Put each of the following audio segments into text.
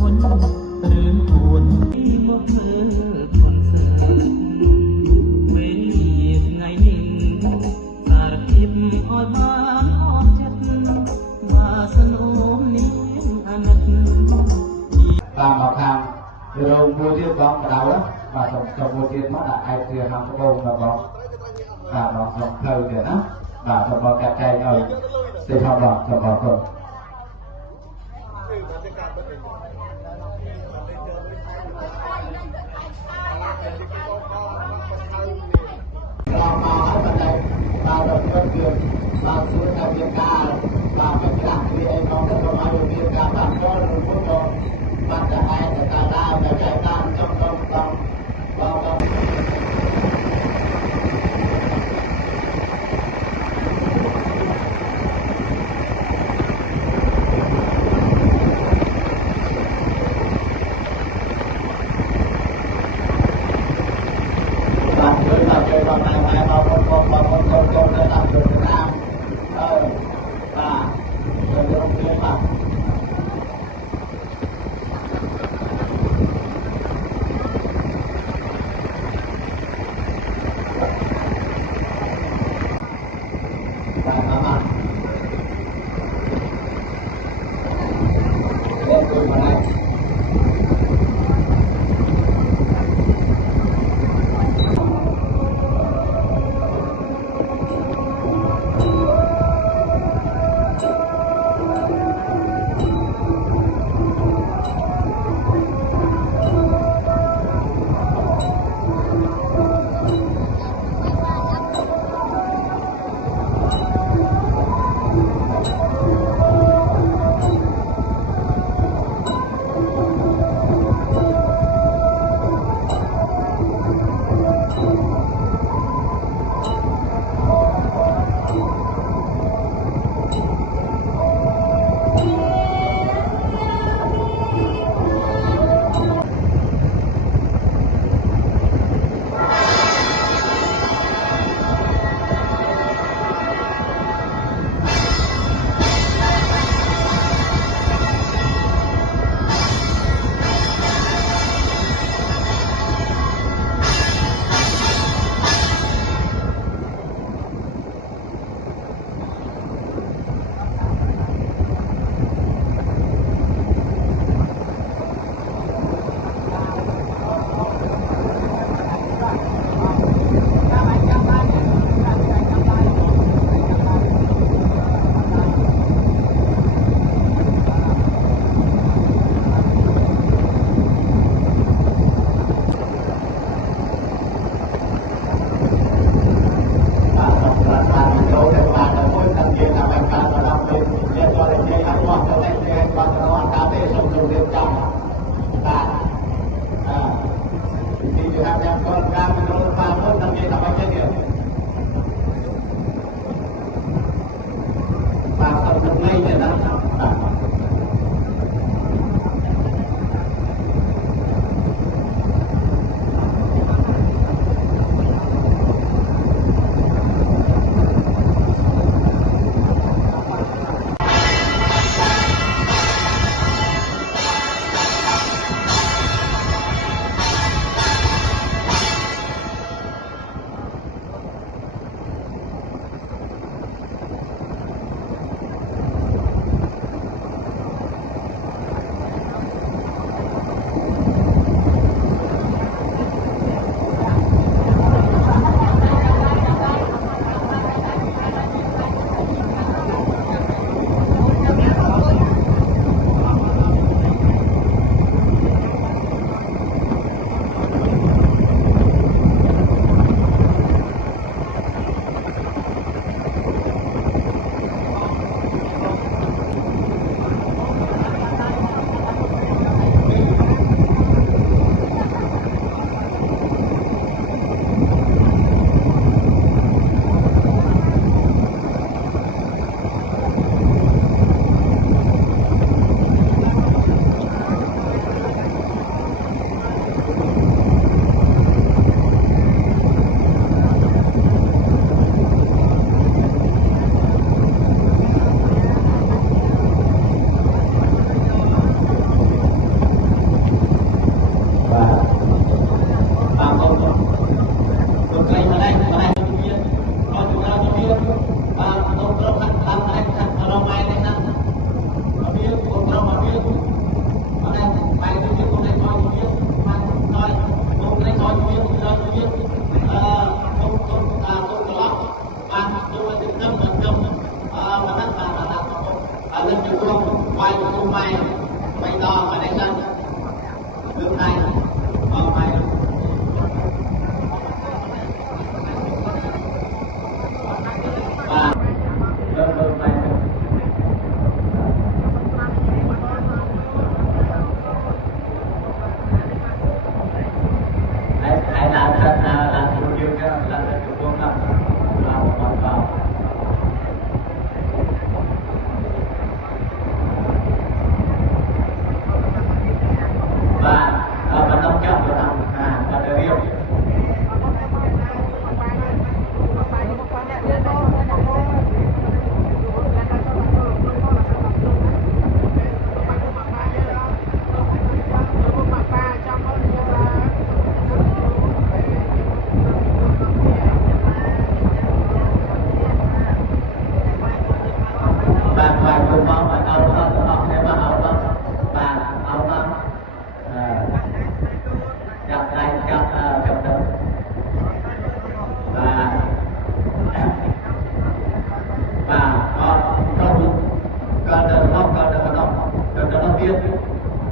วนหรือควรที่มาเพื่อคอนเสิร์ตเวทีไงนิ่งสารพิษอ้อยบ้านออกจัดบาสโนนี้อนันតាមមកខាងរោងមួយទៀតបងបដៅបាទចុះមួយទៀតមកដាក់ឯកជាខាងត្បូងដល់បងបាទបងស្រុកផ្លូវទៀតណាបាទទៅបងកាត់ចែកឲ្យទេផងបងទៅបងទៅបាទដល់ទៅគឺបាទជួយថាវាការបាទប្រកាសវាឯងមកទៅឲ្យវាការបាទចូលឬពុទ្ធបាទតែឯងតែដើរតែចែកតាមចំចំតាមបាទជួយមកជួយបងតែបងចូលទៅដាក់ទៅតាម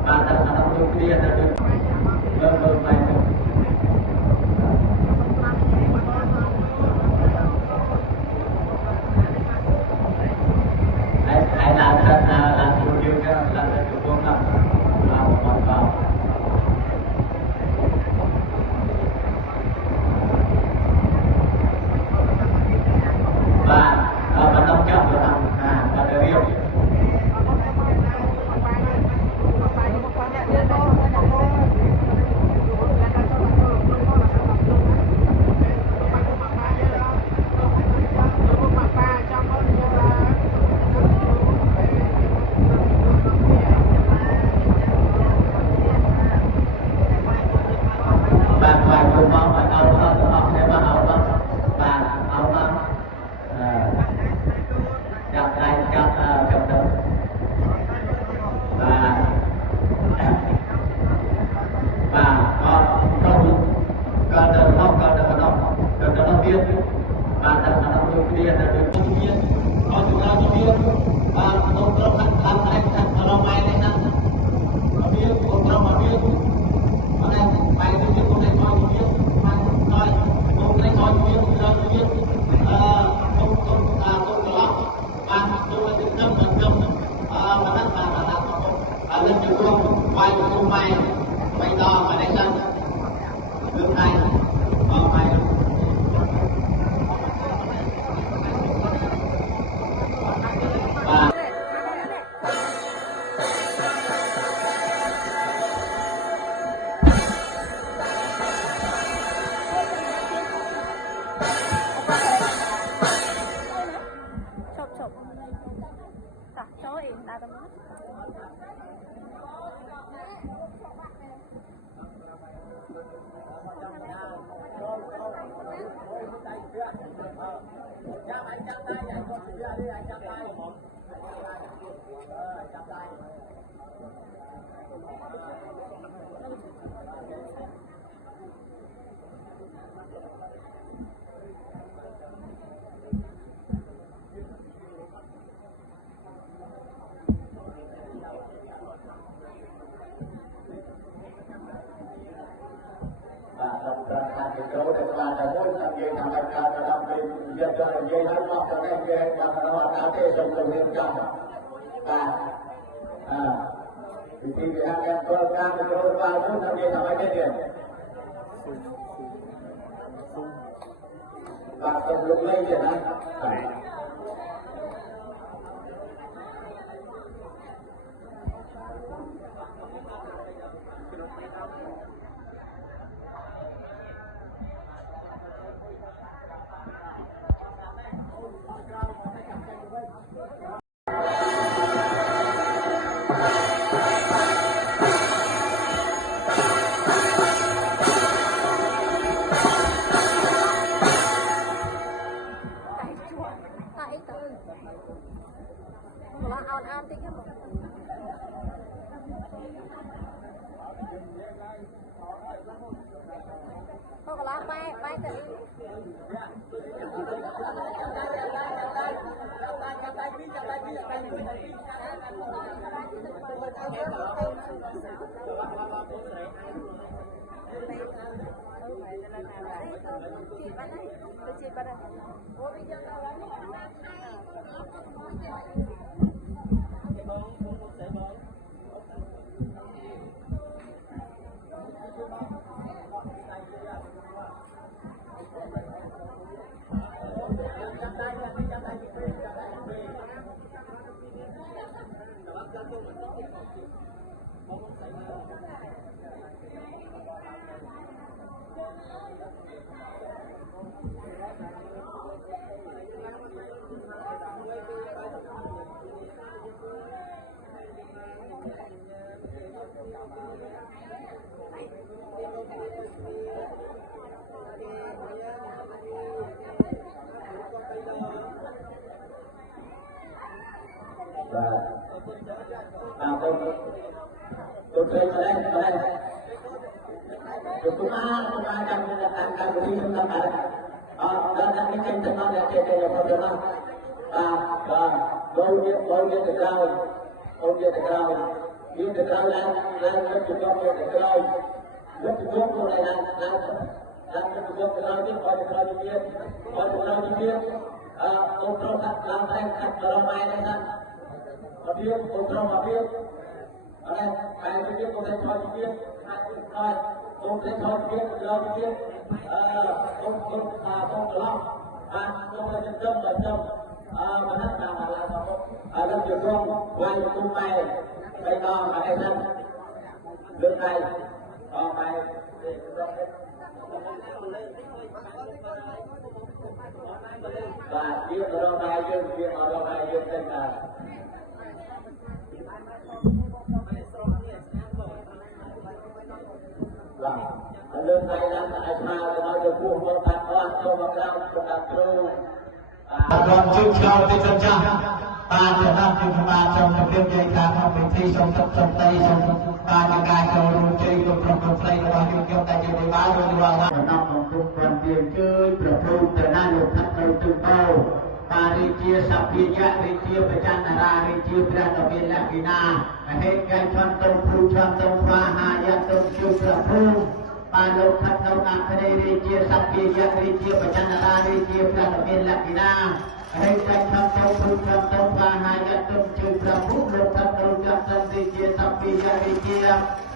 បាទតែថាដូចគ្នាតែលើបែបai làm thật là chủ trương cho là chủ trương đó là một phần vào và vận động chậm của thằng và đời yêu chỗ để là mỗi thành viên tham gia và đặc biệt việc cho thành viên hay mong cho thành viên và các bạn đã thể dùng được hiện trạng và thì khi anh em program thì program mỗi thành viên làm cái gì và cần lúc lấy gì đó tôi thấy ở đây chúng ta đang có đi chúng ta phải đang cái kênh chúng ta để chơi là không được đâu đôi nhiên được cao Dia terlalu dan juga terlalu cukup mulai dan juga terlalu dia kontrol lantai ramai dengan mobil kontrol mobil ada kayak dia kontrol dia kontrol dia terlalu dia kontrol mana ada juga quay tung bay bay to mà hay thân lướt tay to bay và chia ở đây chia ở đây tên là lướt tay đang tại sao để nói được buông buông tay qua cho vào trong cho đặt luôn đoàn chịu trao trên chân cha ta sẽ làm chịu ba trong tập liên dây ta trong bình thi trong tập trong tây trong ta những cái cầu luôn chơi luôn trong tây là bao nhiêu kêu tại vì để báo luôn vào là nămของทุกวันเปลี่ยนชื่อประตูแต่หน้าหลุดทัดเราตึงเป้าปาริเจียสัพพิยะริเจียประจันนาราริเจียพระตะเบียนและกินาเหตุการณ์ชนตรงครูชนตรงพระหายะตรงชื่อประตูปาลุทัดเราหนักในริเจียสัพพิยะริเจียประจันนาราริเจียพระตะเบียนและกินาให้ใจทำตรงพุทธตรงพระหายะตรงชื่อพระพุทธโลกตรงจักรริเจียสัพพิยะริเจีย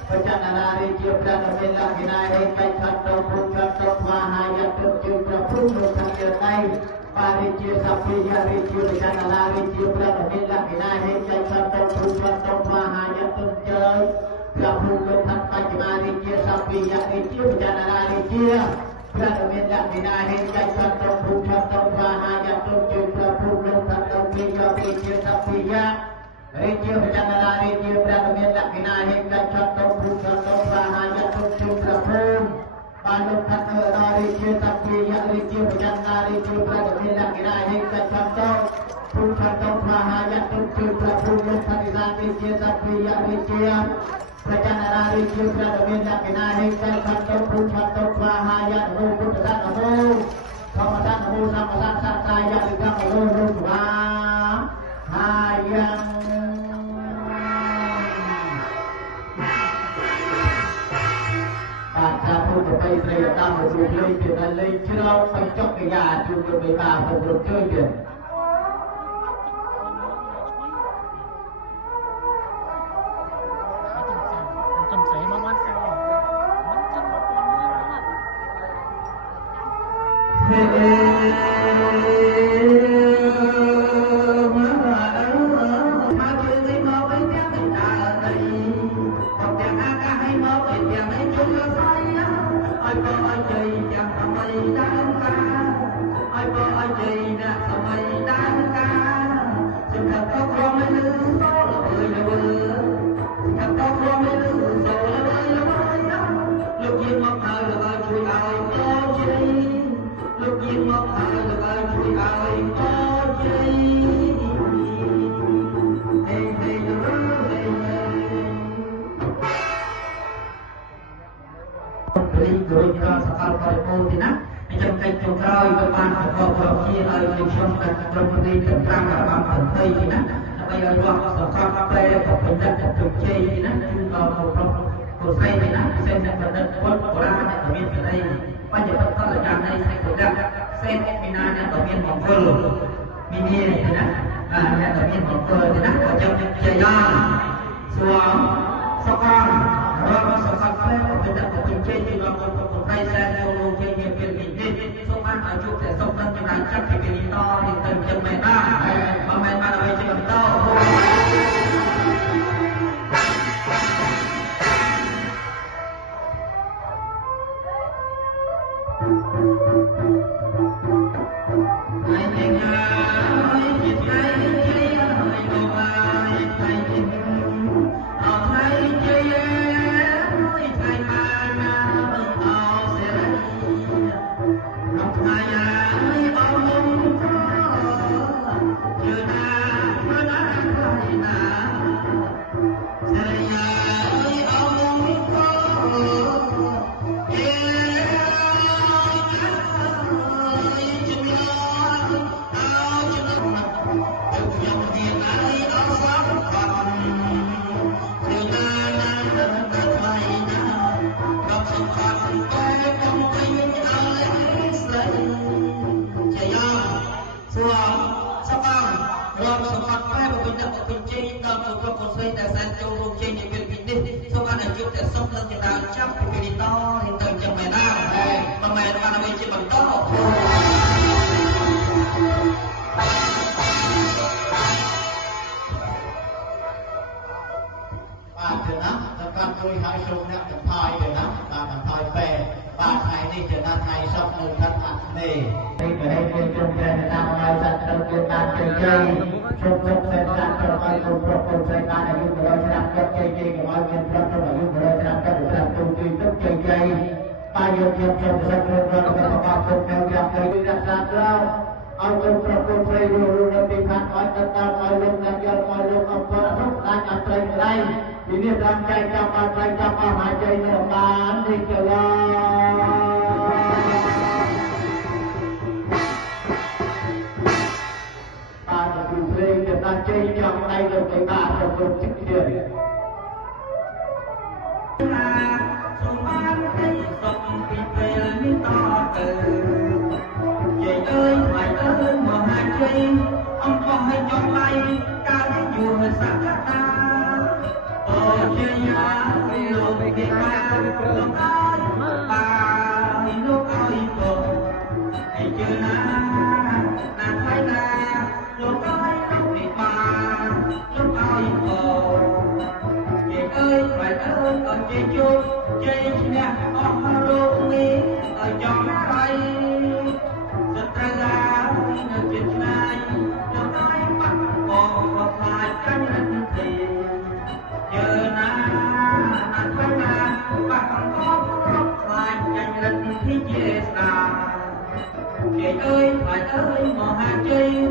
ประจันนาริเจียพระตะเบียนและกินาให้ใจทำตรงพุทธตรงพระหายะตรงชื่อพระพุทธโลกเกิดในปาริเจียสัพพิยะริเจียประจันนาริเจียพระตะเบียนและกินาให้ใจทำตรงพุทธตรงพระหายะตรงเจริญพระพุทธโลกปัจจมาริเจียสัพพิยะริเจียประจันนาริเจียพระตะเบียนและกินาให้ใจทำตรงพุทธตรงพระหายะตรงชื่อพระพุทธโลกตรงพิยะริเจียสัพพิยะริเจียประจันนาริเจียพระตะเบียนและกินาให้ใจทำตรงพุทธตรงพระหายะตรงชื่อพระพุทธปาลุทัตนาริเจียสัพพิยะริเจียประจันนาริเจียพระตะเบียนและกินาให้ใจทำตรงพุทธตรงพระหายะตรงชื่อพระพุทธโลกริเจียสัพพิยะริเจียประจันนาริเจียพระตะเบียนและกินาให้ใจทำตรงพุทธตรงพระหายะโมพุทธะโมธรรมะโมสัมมาสัตตายะริกะโมโลภะหายังถ้าพูดไปเรียนตามมาดูเลยเดี๋ยวเลยเชื่อไปจบกันยาจุดไปมาผมรู้เจอเดี๋ยวต้องใส่มาวัดกันมันจะบอกว่าโดยการสกัดปล่อยโมตินะในจำเป็นจงรอยประมาณประกอบกับที่เราในช่วงการตรงนี้เป็นกลางระบำผันไทยนะไปเอาว่าสงครามแปลกับเป็นดัชจุดเจนะคือเราตัวไทยนะเส้นจากประเทศวัดโบราณในเมียนไทยปัจจุบันตั้งแต่ในไทยตัวดัชเส้นมีนาเนี่ยตัวเมียนของเฟิร์มีเมียนะเนี่ยตัวเมียนของเฟิร์นะเขาจะเจียาสวมสกัดเราสกัดแปลเป็นดัชจุดเจที่เราคนไทยแสดงโลกเยี่ยมเป็นมิตรสมัยอายุแต่สมบัติในจักรเป็นต่อที่เต็มเต็มไม่ได้บางแม่มาเอาไปเชื่อมต่อ ยุติสุขเรื่องจะดาวจับเป็นปีโตที่เติมจังไม่ได้ทำไมมันไม่ใช่บันโตบ้านเถอะนะสำคัญโดยหายชมเนี่ยจะพายเถอะนะบ้านพายแปรบ้านไทยนี่จะน่าไทยชอบเงินทันอันนี่นี่จะให้เป็นจงใจนำมาจัดเติมเป็นการเจริญชมเป็นการประกอบคุณประกอบใจการอายุบริษัทก็เจริญกับว่าเป็นพระพุทธอายุบริษัทก็จะตุ้งตีต้องเจริญปายโยมชมสักคนเราเป็นประกอบคนแนวอยากไปรักษาเราเอาคุณประกอบใจรู้รู้ในทางคอยตัดตาคอยลงนักยอดคอยลงอัปปะทุกการอัปไรไรทีนี้ร่างใจจับมาใจจับมาหายใจเนื้อตาดิกลาตาจะดูเพลงจะตาใจยังไงเราไปตาจะดูจิตเดียวสมบัติให้สมปีเปลมิตาเตอใหญ่เอ้ยใหญ่เอ้ยมาหายใจông không hay cho bay cao đến dù hơi sắc ta ở trên nhà lùm cái ba lùm ai bà lúc ai tổ hay chưa na phải na lúc ai lúc đi bà lúc ai tổ chị ơi phải ơi còn chị chú chị nè ông luôn đi ở trong bay rất ra nó chuyện này cánh linh thì giờ na phải na và còn có lại cánh linh thì về xa chị ơi phải ơi mà hai chi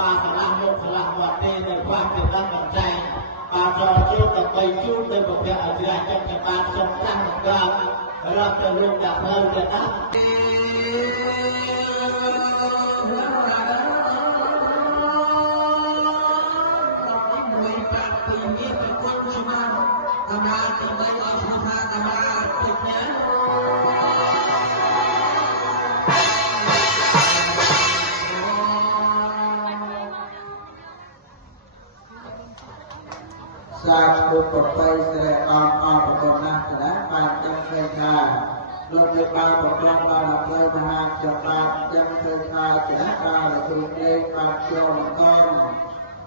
bà khả năng một khả năng hoạt tên để quan tiền năng bằng tranh bà trò chú tập bày chú để một cái ở dưới trong cái bà sống tăng một cao rồi cho luôn đặt hơn cho nó Saat berpapai saya am berkorban kena panjang kerja, lebih baik berkorban lebih banyak cepat jam kerja kena kalau tunai panjang kon,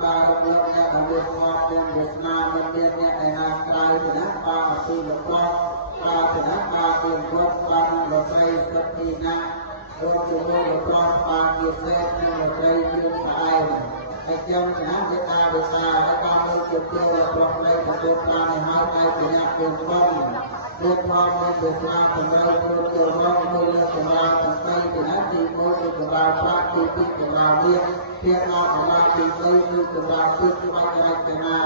kalau belumnya kalau kuat dan Vietnam menjadi enak kali kena pasti lepas, kalau kena kalau buat pan lebih seperti nak, untuk lepas pagi set lebih bersaing. ហើយខ្ញុំណាវាតាហើយតាមមួយជាtiêuប្រោះនៃទទួលបានឲ្យហើយឯកញ្ញាគុំបងដូចផងមានវាស្លាប់សម្រាប់ចូលមកមួយលើសម្រាប់ទាំងពីរទៅណាទី1គឺសម្រាប់ប្រាក់ទី2សម្រាប់វាទៀតដល់សម្រាប់ទី3គឺសម្រាប់ជួយស្វែងរកចនា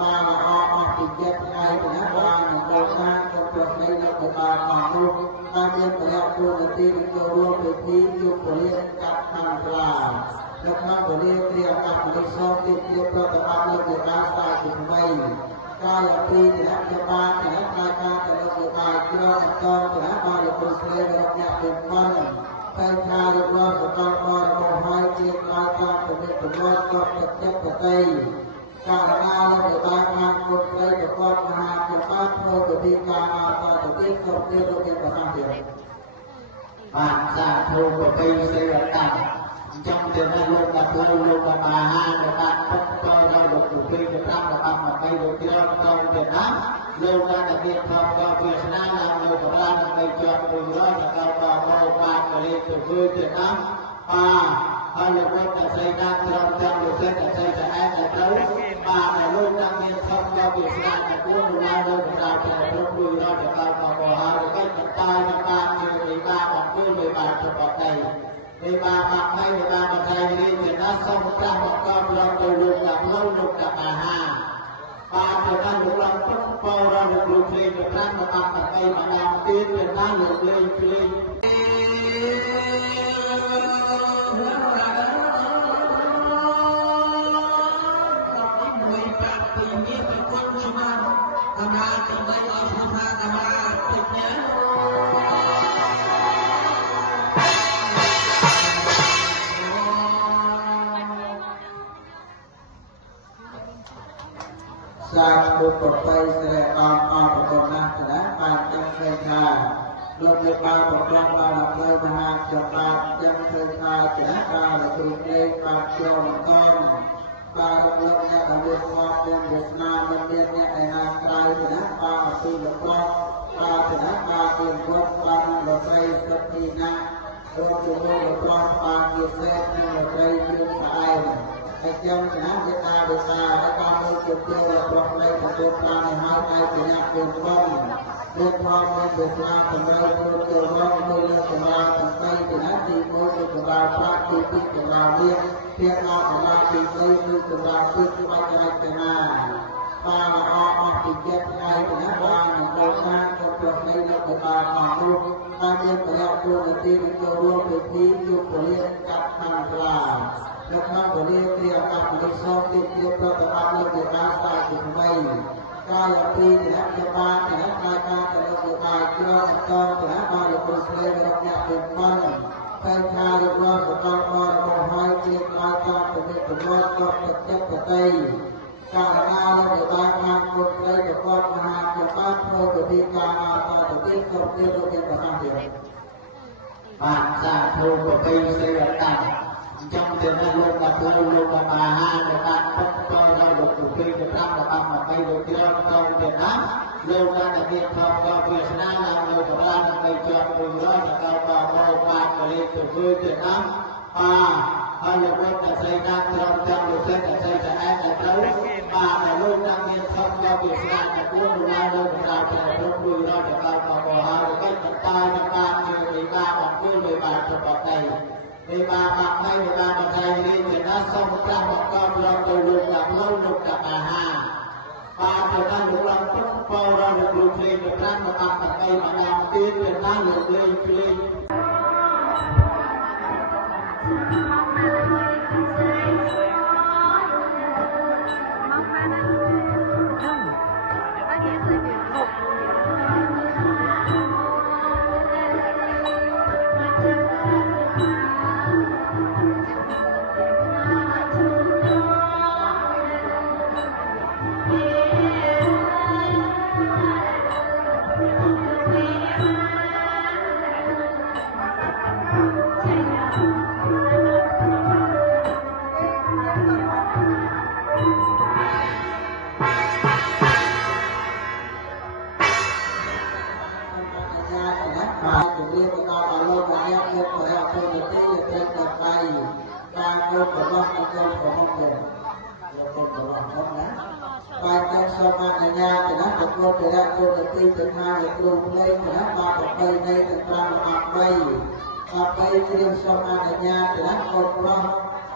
បានអស់ពីចិត្តថ្ងៃទៅណាបាននឹងដល់ការគ្រប់ប្រភេទនៅបានអស់នោះបានមានប្រយោជន៍ទូនាទីចូលរួមពិធីយុគរាជកាត់ខាងក្លានៅក្នុងពលាគ្រាអាកាសនិសោទីជាប្រតិបត្តិលើវិការស្ដាយជាថ្មីកាយពីគណៈកម្មការគណៈការទៅលើវិការជ្រោមតងគណៈបានលោកស្រីរបស់អ្នកពីប៉ុនតែថារបស់សកលបរមហើយជាការតាមពិនិត្យប្រវត្តិក៏ទឹកចិត្តប្រតិការណាលើវិការខាងគុណស្រីប្រកបមហាជាបានធ្វើពិធីការអតទៅទីគ្រប់ទីលោកមានប្រសាសន៍ទៀតបានសាធុប្រពៃសេវតាtrong tiền này luôn là lâu luôn là bà hai người ta không coi ra được chủ quy người ta là bằng mà cây được kia trong Việt Nam lâu ra là việc không cho Việt Nam làm người của ra là cây chọn người đó là cao vào màu ba cái lên chủ quy Việt Nam hay là quân là xây ra trong được xây là xây là ai là đấu là luôn đang việc không cho Việt Nam là quân người ta luôn là phải luôn người đó là cao vào màu hai cái cách tay là ba người ta bằng người người bạn cho bọn này vì bà mặt hay vì bà mặt hay đi thì nó xong ra một con lòng từ lục gặp lâu lục gặp bà hà bà thì nó lục lòng tốt bao ra được lục lên được ra một mặt mặt cây mà làm tiên thì nó lục lên Saat berpapai saya am berkorban kena panjang kerja, lebih baik berkorban lebih banyak cepat jam kerja kena kalau tunai panjang kon, kalau belumnya kalau kuat dan Vietnam menjadi enak kali kena pasti lepas, kalau kena kalau buat pan lebih seperti nak, untuk lepas pagi set lebih bersaing. ហើយខ្ញុំណាវាតាហើយតាមមួយជាtiêuប្រោះនៃទទួលបានឲ្យហើយឯកញ្ញាគុំបងដូចផងមានវាស្លាប់សម្រាប់ចូលមកមួយលើសម្រាប់ទាំងពីរទៅណាទី1គឺសម្រាប់ប្រាក់ទី2សម្រាប់វាទៀតដល់សម្រាប់ទី3គឺសម្រាប់ជួយស្វែងរកចនាបានអស់ពីចិត្តថ្ងៃទៅណាបាននឹងដល់ការគ្រប់ប្រភេទនៅបានអស់នោះបានមានប្រយោជន៍ទូនាទីចូលរួមពិធីយុគរាជកាត់ខាងក្លានៅក្នុងពលាគ្រាអាកាសនិសោទីជាប្រតិបត្តិលើវិការស្ដាយជាថ្មីកាយពីគណៈកម្មការគណៈការទៅលើវិការជ្រោមតងគណៈបានលោកស្រីរបស់អ្នកពីប៉ុនតែថារបស់សកលបរមហើយជាការតាមពិនិត្យប្រវត្តិក៏ទឹកចិត្តប្រតិការណាលើវិការខាងគុណស្រីប្រកបមហាជាបានធ្វើពិធីការអតទៅទីគ្រប់ទីលោកមានប្រសាសន៍ទៀតបានសាធុប្រពៃសេវតា trong tiền này luôn là lâu luôn là bà hai người ta không coi ra được chủ quy người ta là bằng mà cây được kia trong Việt Nam lâu ra là việc không cho Việt Nam làm người của ra là cây chọn người đó là cao vào màu ba cái lên chủ quy Việt Nam hay là quân là xây ra trong được xây là ai là đấu là luôn đang việc không cho Việt Nam là quân người ta luôn là phải luôn người đó là cao vào màu hai cái cách tay là ba người ta bằng người bạn cho bọn này vì bà bạc này vì bà bạc này đi thì nó xong ra một con lo từ lục gặp lâu lục gặp bà hà bà thì nó lục lòng tốt bao ra lục lục lên được ra mà bà bạc này mà làm tiên thì nó lục lên bài trong sơ ma này nha thì nó được cô từ ra cô được tin từ hai được luôn lên thì nó ba một bay này từ ba một bay riêng sơ ma này nha thì nó cô lo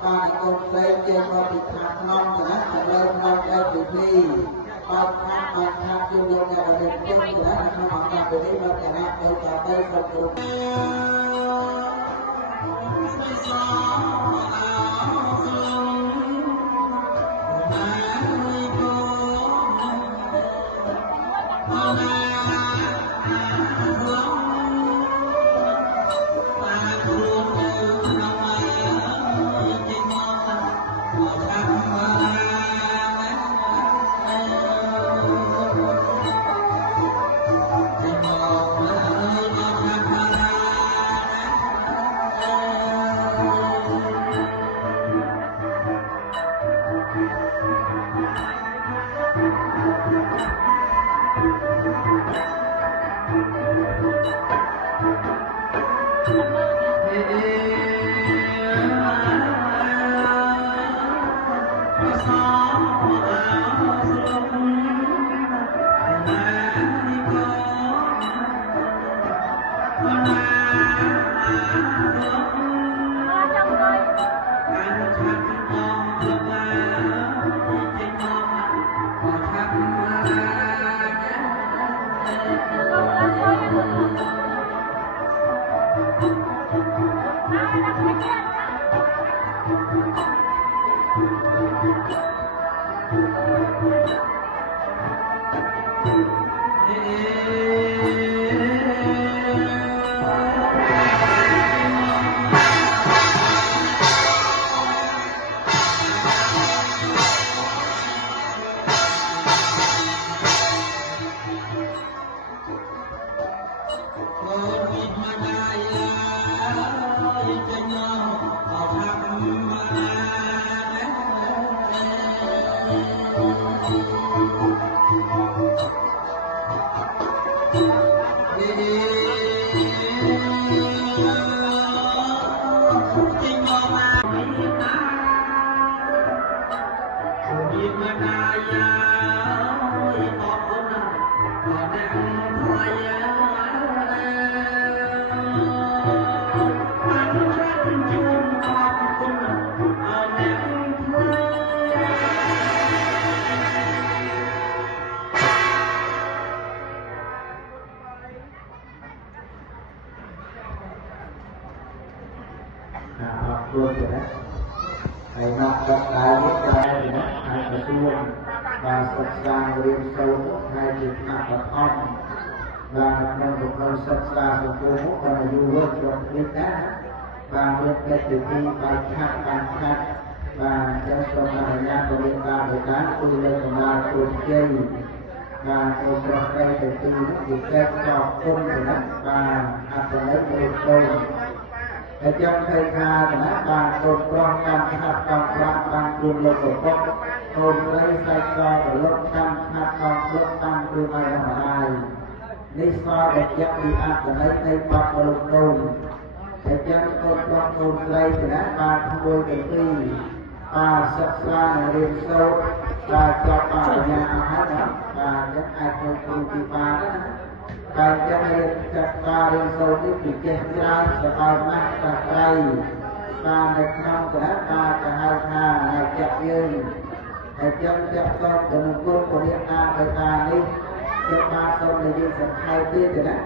ba là cô bay trên cô bị thạc non thì nó phải lên non đây bị đi ba thạc chung luôn nhà và định chung thì nó là không học tập được đi đâu cả nó tôi cả đây không được luôn rồi đấy hãy nạp đặt đại nhất trai thì nó hãy phải xuông và sạch sang riêng sâu hai việc nạp đặt ông và nâng một con sạch sang một cô hút và là du hút cho biết đá và biết kết từ khi bài khát và trong số này nhà của chúng ta về đá tôi lên là tôi chơi và tôi cho đây từ khi việc kết cho cung thì nó và áp lấy tôi ở trong thời gian thì nó bàn tôn con căn khát con đoạn bàn luôn lục của con tôn lấy sai cho và lúc căn khát con lúc tăng từ này là ai lý do để chắc đi ăn và lấy tay bọc vào lục tôn để chân tôn con tôn lấy thì nó bàn không đôi từ khi và sắp xa là riêng sâu và cho bà ở nhà hết đó và những ai không cùng thì bà đó và cho nên chặt ba riêng sâu thì bị chết ra sẽ bao mát và cây បាននៅក្នុងគណៈការទៅហៅថានៅចាក់យើងហើយចឹងចាក់តទៅនឹងគុណពុទ្ធការបេតានេះជាបានសូមនិយាយសង្ខេបទៀតទេណា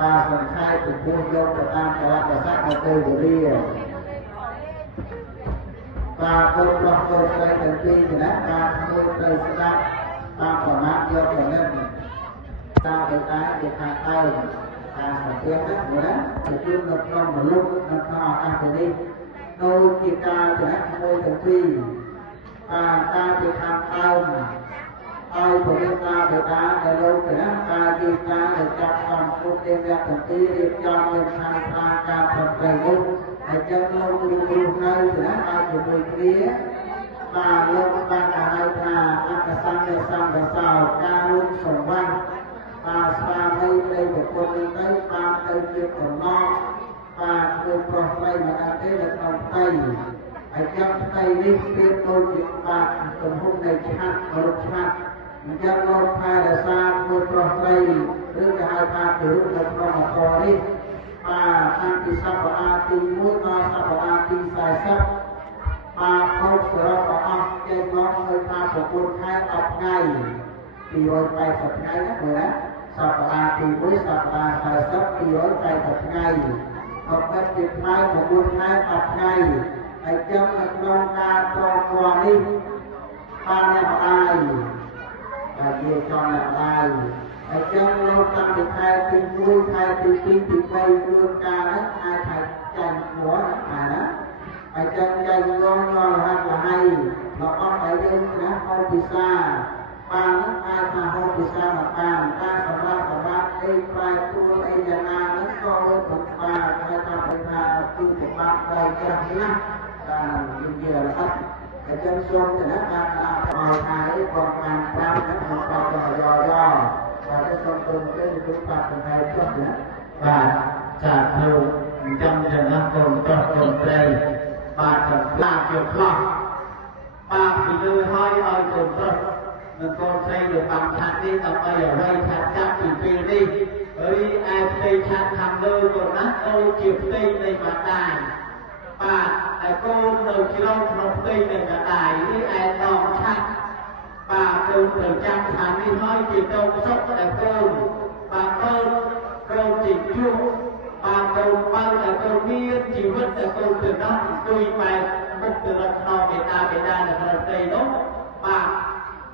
ការសង្ខេបពីពុទ្ធយកទៅតាមប្រវត្តិសាស្ត្រនៅពេលវេលាការគោរពរបស់គោរពត្រូវទាំងពីរទេណាការធ្វើត្រូវស្ដាប់តាមប្រមាថយកទៅនឹងតាមបេតាជាខាងដើមការសង្កេតណាមើលណាជាជួននៅក្នុងមនុស្សនៅក្នុងឱកាសនេះដូចជាការចំណាក់មួយទាំងពីរការជាខាងដើមឲ្យពរិការបេតានៅលោកណាការជាការដែលចាប់សំពុទ្ធទេវៈទាំងពីររៀបចំមានខាងខាងការប្រព្រឹត្តនោះហើយចឹងលោកគ្រូនៅណាឲ្យជាមួយគ្នាបាទលោកបានហៅថាអត្តសង្ឃសង្ឃសោការរួមសង្វាក់បាទស្វាមីនៃបុគ្គលនេះទៅបានទៅជាកំណត់បាទធ្វើប្រុសស្រីមិនអត់ទេនៅក្នុងផ្ទៃហើយចាំផ្ទៃនេះប្រៀបដូចជាបាទទំហំនៃឆាត់រូបឆាត់អញ្ចឹងលោកថែរក្សាធ្វើប្រុសស្រីឬគេហៅថាជារូបនៅក្នុងអកនេះបាទតាំងពីសប្តាហ៍ទី1ដល់សប្តាហ៍ទី40បាទលោកសរុបប្រអស់ចេញមកឲ្យថា9ខែ10ថ្ងៃ280ថ្ងៃណាមើលណាសប្តាហ៍ទី1សប្តាហ៍40 280ថ្ងៃមកកាត់ជាថ្ងៃ9ខែ10ថ្ងៃហើយចឹងនៅក្នុងការប្រកបនេះបានអ្នកម្ដាយហើយជាចង់អ្នកម្ដាយហើយចឹងលោកតាំងពីខែទី1ខែទី2ទី3ជួនកាលហ្នឹងអាចថាចាញ់ឈ្មោះណាហើយចឹងចាញ់ងងរហ័សលហើយរបស់ដែលយើងណាហៅពិសាបានអាចថាហៅពិសាមកបានការសម្រាប់អីប្រែប្រួលអីយ៉ាងណាហ្នឹងក៏លើបំបានហើយថាគឺពិបាកដល់ចាស់ណាស់បាននិយាយល្អតែចឹងសូមទៅណាបានឲ្យថាអីបងបានប្រាប់ណាមកប្រាប់ទៅយោបាទសូមព្រមព្រៀងគឺប្រាប់ទៅហើយចុះណាបាទចាគ្រូអញ្ចឹងចំណាស់កូនប្រុសកូនស្រីបាទសម្រាប់ជាខ្លះបាទពីលើហើយឲ្យកូនប្រុសនិងកូនស្រីនៅតាមឆាត់នេះដើម្បីឲ្យថាចាប់ពីពេលនេះហើយឯផ្ទៃឆាត់ខាងលើក៏ណាដូចជាផ្ទៃនៃមាតាបាទហើយកូននៅជ្រងក្នុងផ្ទៃនៃមាតានេះឯដងឆាត់បាទកូនត្រូវចាំថានេះហើយជាតោសុខតែកូនបាទកូនជាជួបបាទកូនបើតែកូនមានជីវិតតែកូនទៅដល់អង្គុយបែបមុខទៅរកក្នុងបេតានៅក្នុងផ្ទៃនោះបាទ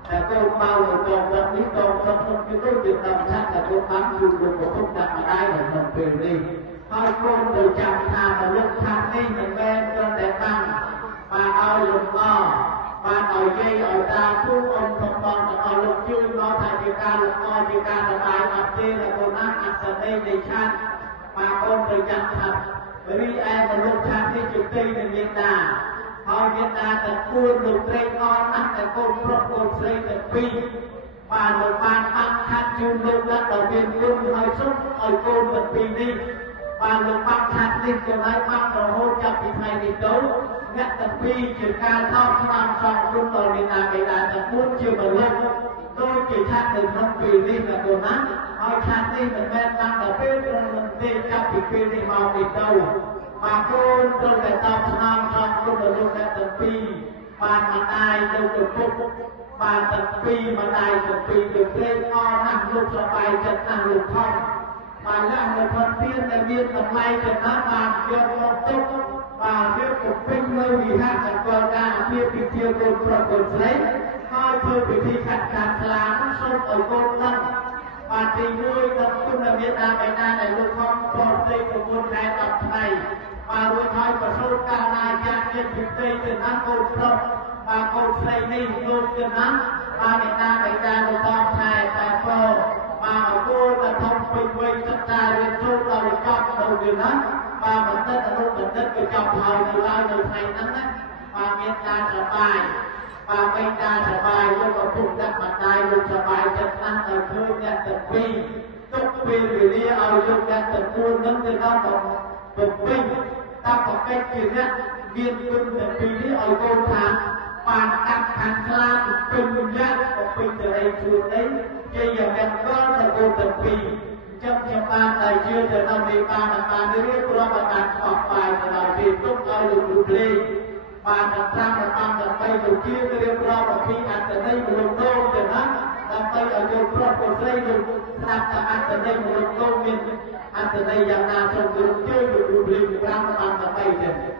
តែកូនបើនៅកូនរត់នេះកូនសុខក្នុងជីវិតវាដល់ឆាត់តែកូនបានជួបលោកពុទ្ធដាក់ម្ដាយនៅក្នុងពេលនេះហើយកូនទៅចាំថាលោកថានេះមិនមែនគ្រាន់តែបានឲ្យលោកបានឲ្យយាយឲ្យតាពូអ៊ំផងបងទៅឲ្យលោកជឿមកថាជាការលោកជាការសប្បាយអត់ទេតែកូនណាអត្តន័យនៃឆាត់បាទកូនទៅចាំថារីឯមនុស្សឆាត់នេះជាទីនៃមេត្តាហើយមេត្តាតែគួរលោកត្រេកអរណាស់តែកូនប្រុសកូនស្រីទាំងពីរបានលោកបានបាក់ខាត់ជូនលោកដាក់ដល់មានគុណហើយសុខឲ្យកូនទាំងពីរនេះបានលោកបាក់ខាត់នេះក៏ហើយបាក់រហូតចាប់ពីថ្ងៃនេះទៅអ្នកទាំងពីរជាការថោកថ្នាំសងគុណដល់មេត្តាបេតាទាំងពួងជាមនុស្សដូចជាឆាត់នៅក្នុងពេលនេះណាកូនណាហើយឆាត់នេះមិនមែនតាំងតែពេលព្រមនឹងទេចាប់ពីពេលនេះមកនេះទៅបាទកូនត្រូវតែតបស្នងសងគុណដល់លោកអ្នកទាំងពីរបានម្ដាយទៅពុកបានទាំងពីរម្ដាយទាំងពីរទៅព្រេងអរណាស់លោកសប្បាយចិត្តណាស់លោកខំបានលះនៅផុតទៀតដែលមានតម្លៃចំណាស់បានយកមកទុកបាទយកទៅពេញនៅវិហារសកលការអាពាហ៍ពិពាហ៍កូនប្រុសកូនស្រីហើយធ្វើពិធីកាត់ការស្លាសូមឲ្យកូនដឹងបាទទី1ដល់គុណមេត្តាបេតាដែលលោកខំប្រតិទិ9ខែ10ថ្ងៃបាទរួចហើយប្រសូតកាលណាចាក់ចិត្តពិធីទៅណាកូនប្រុសបាទកូនស្រីនេះលោកទៅណាបាទមេត្តាបេតាលោកតថែតែប្របាទកូនដែលធំពេញវ័យសិក្សារៀនចូលដល់ចប់ទៅទៀតណាបាទបណ្ឌិតអនុបណ្ឌិតក៏ចប់ហើយនៅឡើយនៅថ្ងៃហ្នឹងណាបាទមានការសប្បាយបាទមេត្តាសប្បាយលោកក៏ពុកដាក់ម្ដាយលោកសប្បាយចិត្តណាស់ដល់ឃើញអ្នកទាំងពីរទុកពេលវេលាឲ្យលោកអ្នកទាំងពួងនឹងទៅដល់បំពេញតាមប្រកេតជាអ្នកមានគុណទាំងពីរនេះឲ្យកូនថាបានកាត់ខាងខ្លាពេញយ៉ាងក៏ពេញទៅឯខ្លួននេះជាយ៉ាងកលទៅកូនទាំងពីរ chấp cho ban thầy chưa từ năm đi ban là ban đi biết qua ban đặt học bài là vì lúc tôi được được đi ban đặt ra là ban đặt tay được chia cái điều đó và khi ăn từ đây một lúc đô thì nó đặt tay ở chỗ pro của đây được đặt là ăn từ đây một lúc đô mình ăn từ đây dạng nào trong được chơi được đi được ra mà ban đặt tay thì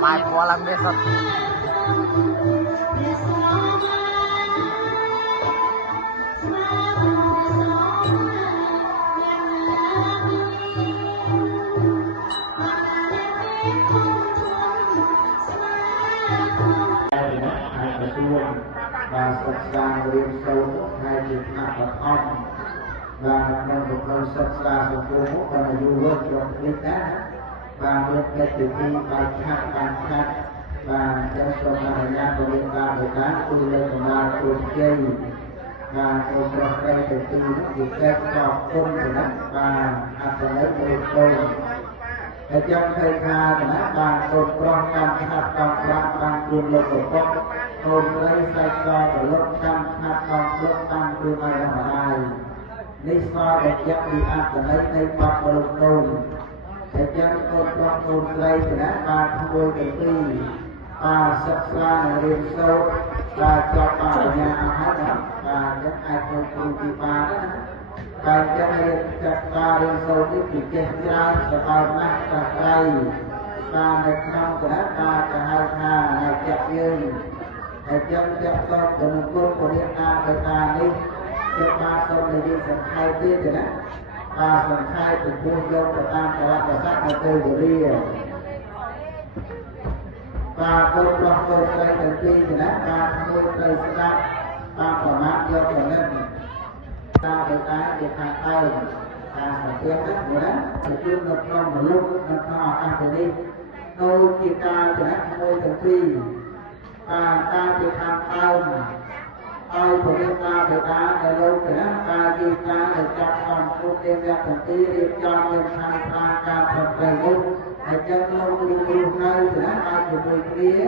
mai qua làm besok và sạch ra riêng sâu hai việc hạ vật ông và trong một câu sạch ra một câu mốt và dù luôn trong việc đó và bên cái từ khi bài khác và trong số mà nhà của chúng ta người ta tôi lên là tôi chơi và tôi cho đây từ khi việc kết hợp công của nó và học lấy tôi để trong thời gian thì nó bàn tôi con cam hạt bằng luôn luôn của con tôi lấy sai cho của lúc cam hạt bằng lúc cam từ mai ra ngoài lý do để chấp đi ăn và lấy tay bọc vào lúc tôi để chân tôi đây thì đã ba thôi từ khi ba sắp ra là riêng sâu và cho bà nhà hết đó và nhất ai không cùng thì ba đó và cho nên chặt ba riêng sâu thì chỉ chết ra sẽ bao mắt và tay và một năm thì đã ba cả hai thà là chặt dương để chân chặt con của một quân của điện ta người ta đi cho ba xong thì đi sẽ khai tiết thì đó và phần khai của vua dâu của tam cả là sát là từ của đi và tôi xây từ khi thì đã ba tôi xây ra ba quả mát do của nên ta với cái để thang tay và phải tiếng đó nữa đó thì chung được trong một lúc nó thọ ta phải đi tôi chỉ ta thì đã tôi từ khi và ta thì thang tay ai của chúng ta về ta để lâu nữa ta đi ta để chọn còn phút đêm ra phần tí đi cho nhân tham ta ca phần đầy đủ để chân lâu luôn nơi thì ta của người kia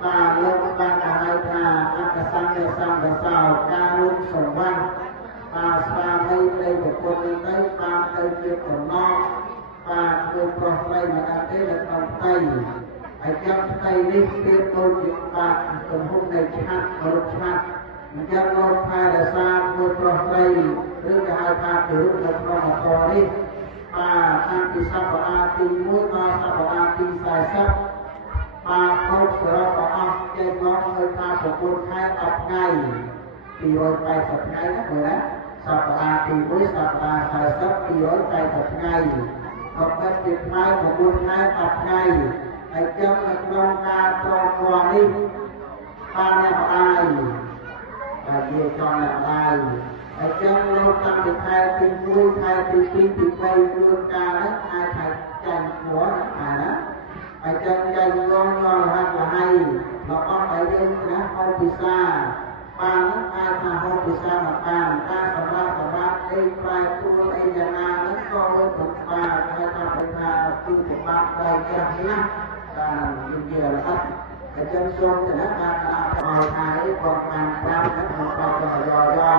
và lâu ba cả hai thà ăn cả sang và sao ca luôn sống văn và xa đây của con đi tới ba đây kia của nó và người còn đây mà ăn thế là còn tay hãy chân tay đi tiếp tôi chuyện bạc tuần hôm này chặt và lúc chặt dân ngôn khai là xa ngôn tròn đây đưa cả hai pha từ lúc một tròn một trò đi và ăn thì sao có ăn thì mũi mà sao có ăn thì xài sắp và không sửa có ăn trên ngón hơi pha của quân khai tập ngay thì rồi tay tập ngay đó rồi đó sao có ăn thì mũi sao có ăn xài sắp thì rồi tay tập ngay ก็เป็นติดไม้ของบุญไม้ตัดไงไอ้เจ้าไอ้กรงการตรงตัวนี้ป้าเนี่ยอะไรไอ้เยี่ยจอนอะไรไอ้เจ้าเราตั้งติดไทยติดมุ้ยไทยติดปีติดใบบุญการนั้นไอ้ไทยใจหัวนะไอ้เจ้าใจงอนงอนหักละให้เราเอาไปเองนะเอาพิซซ่าปางนั้นไอ้ทาเอาพิซซ่ามาปางการสำรับไอ้ปลายตัวไอ้ยานานั้นก็เริ่มถูกปางไอ้ทำเป็นทาคือถูกปางไปแค่นี้การยืนเยือนครับไอ้เจ้าชมแต่ละการเอาไทยกองการปางนั้นของปางย่อ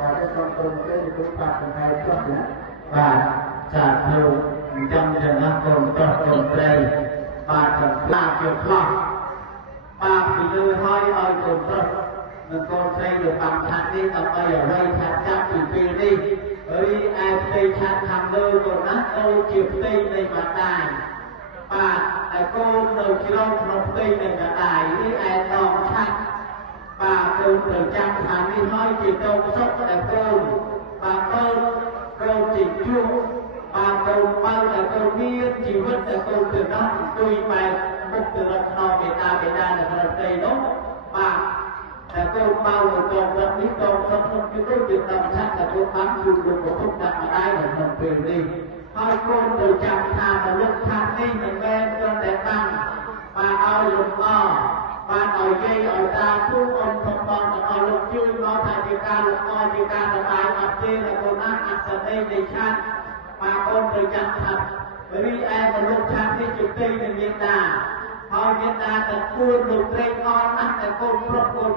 và cái con tôm cái chúng ta cũng hay chút nữa và trả thù trong trường hợp tồn đây và chẳng là việc khó và vì lưu hơi ơi tồn tốt mình con xây được bằng thật đi tập bây ở đây thật chắc chỉ vì đi bởi ai đây thật thằng lưu còn nát đâu chịu đi này mà tài và cô đầu chỉ long một đi này mà tài với ai đòn thật và cô từ trăm tháng đi hơi chỉ đâu sốc là cô và cô chỉ chung và cô bao là cô biết chỉ vứt là cô từ đó tùy bài một từ đó nó Việt Nam là thật đầy đó và là cô bao là cô rất biết cô sốc không chứ cô việc làm chắc là cô bám chung được một phút đặt ở đây là thần quyền đi hơi cô từ trăm tháng mà lúc tháng đi mình bên cho để tăng và ao lục và ở đây ở ta thu ông thông con ở lục chưa nó thành chỉ ca lục coi chỉ ca là bài ở đây là cô nát ăn ở đây để chan và con từ chặt thật bởi vì em mà lục chặt đi chụp tây là Việt Nam họ Việt Nam là cô lục tây con ăn là cô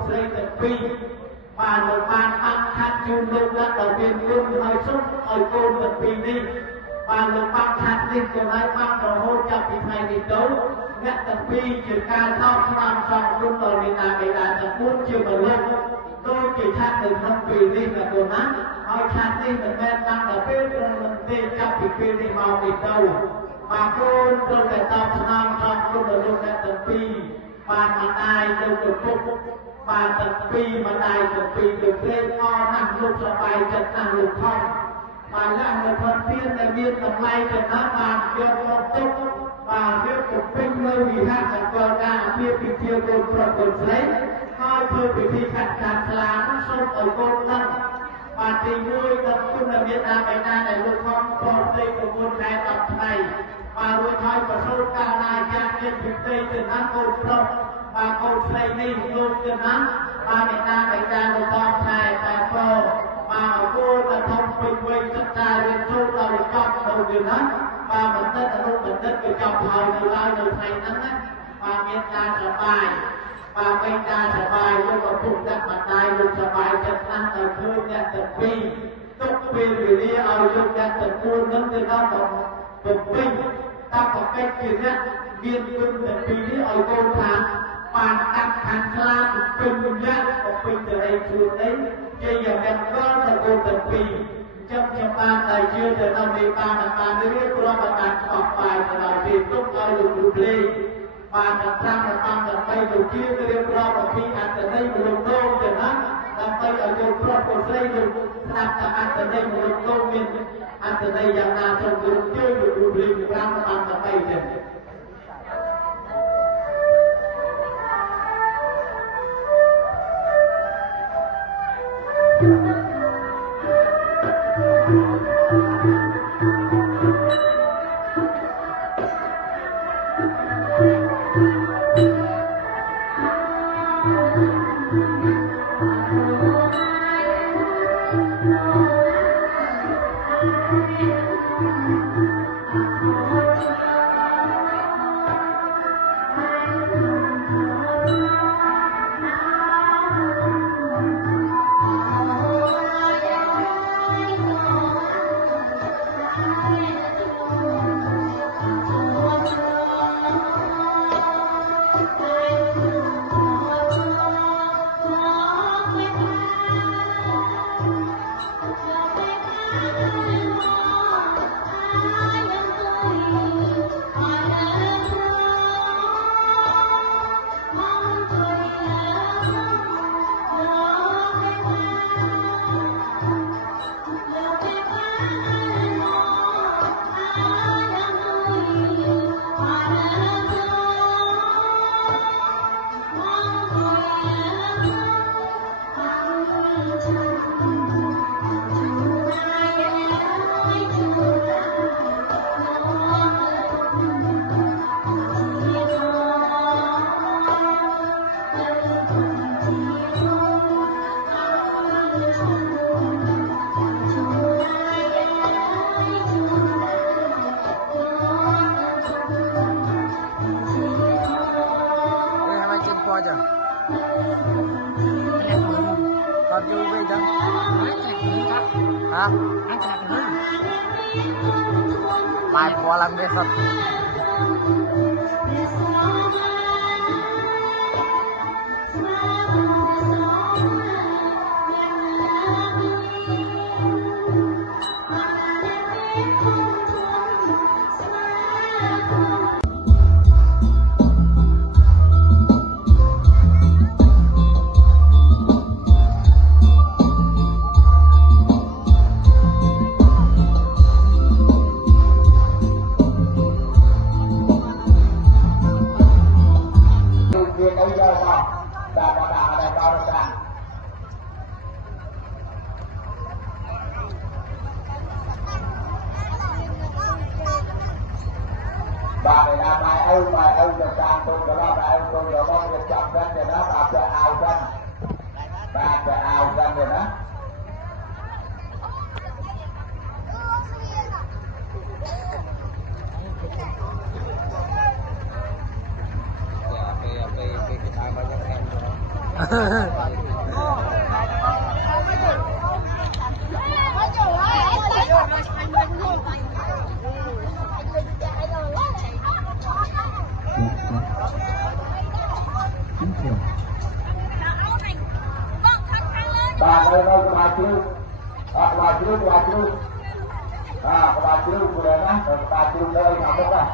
tây là pi và lục ban ăn chặt chung lục là đầu tiên luôn hơi sốt ở cô là pi đi và lục ban chặt đi cô nói ban rồi hôn chặt thì thầy đi đấu nhất là pi chỉ ca thao làm xong luôn rồi Việt Nam là muốn chưa mà lên tôi chỉ chặt được không pi đi là cô nát họ chặt đi mình bên tăng là biết mình đi chặt thì pi đi màu đi đâu mà cô tôi phải tập làm xong luôn rồi luôn là tập pi và mà ai đâu được phúc và tập pi mà ai tập pi được lên ngon nằm lúc cho bài chặt nằm lúc không mà là một phần tiên là viên tập lay chặt nó mà viên một túc và viên một pin nơi vì hát là còn cả viên bị tiêu cồn lấy coi thôi bị thi khát là nó sâu ở cồn lăng và thì nuôi tập trung là Việt Nam này lúc không còn đây của một cái tập này và rồi thôi và sâu cả này cha trên thực tế từ năm cồn trong và cồn xây đi luôn từ năm và Việt Nam là con thầy và cô mà cô là thông bình tất cả lên sâu là được chọn đầu điều đó và mình tất là lúc mình tất được chọn thời từ lai từ thầy nắng á và Việt Nam là bài và Việt Nam là bài luôn có cùng đặt mặt này luôn là bài chất năng ở thương nhận tập phi tục phi vì đi ở dùng nhận tập buôn nâng từ đó một phi ta có cách chỉ nhận viên quân tập phi đi ở cô tháng và đặt hàng xa bình nhận một phi từ đây xuống đấy chỉ là em có là cô tập phi trong ba tài chưa từ năm đi ta là ta mới biết có mà đặt học bài là vì tốt ở dùng lên và đặt ra là ta đặt tay đầu kia cái điều đó mà khi ăn từ đây một lần đô từ đó đặt tay ở dùng pro một giây dùng đặt ta ăn từ đây một lần đô miền ăn từ đây dạng nào trong dùng chơi được đủ liền ra mà ta đặt tay dần hả mai mua lần biết thật bà này là mai âu được sang tôi có lo mai âu tôi có mong được chọn dân để nó bà sẽ ảo dân rồi đó bà ơi đâu bà chú vừa đó bà chú nơi nào đó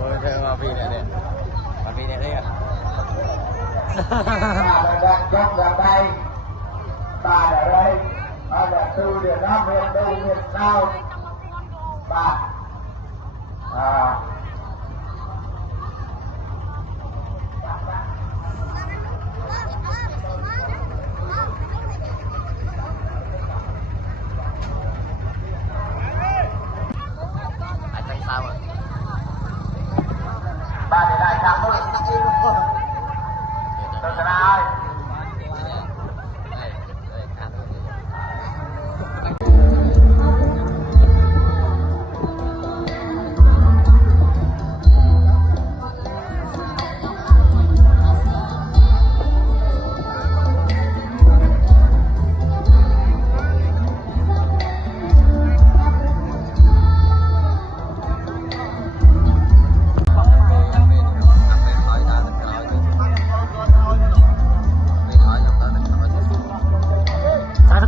Tôi theo bà Phi này đây à bà đang dắt ra đây bà ở đây bà là tu để nó miền đông miền sau bà anh thấy sao rồi bà để lại chạm thôi tôi sẽ ơi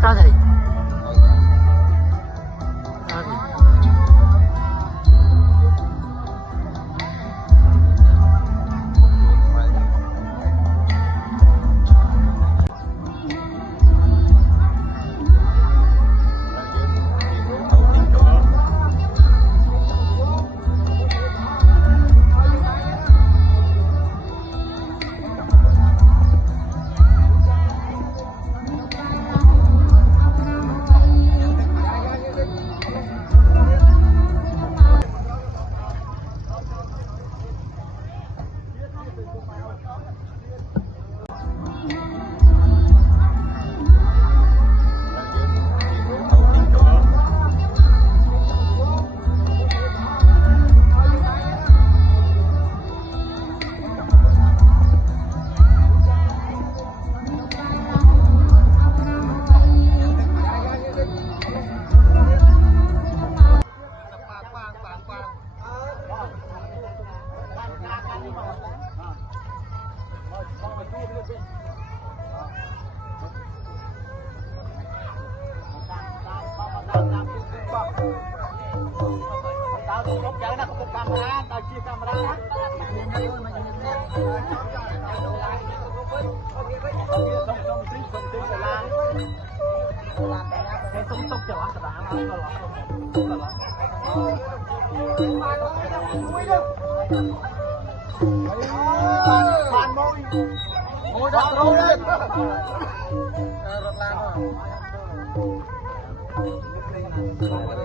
sao vậy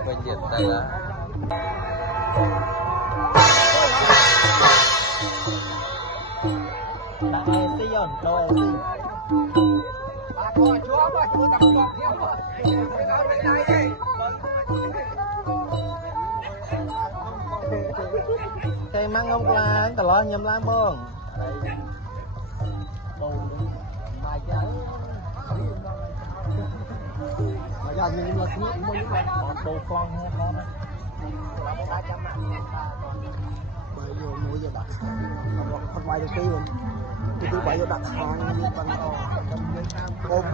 Bên Việt đây là mang ông là tờ lo nhầm la mương bài cháu mà giờ mình là xuống cũng mới là đồ con bởi vì mua giờ đặt không quay được tiêu thì tôi quay vô đặt con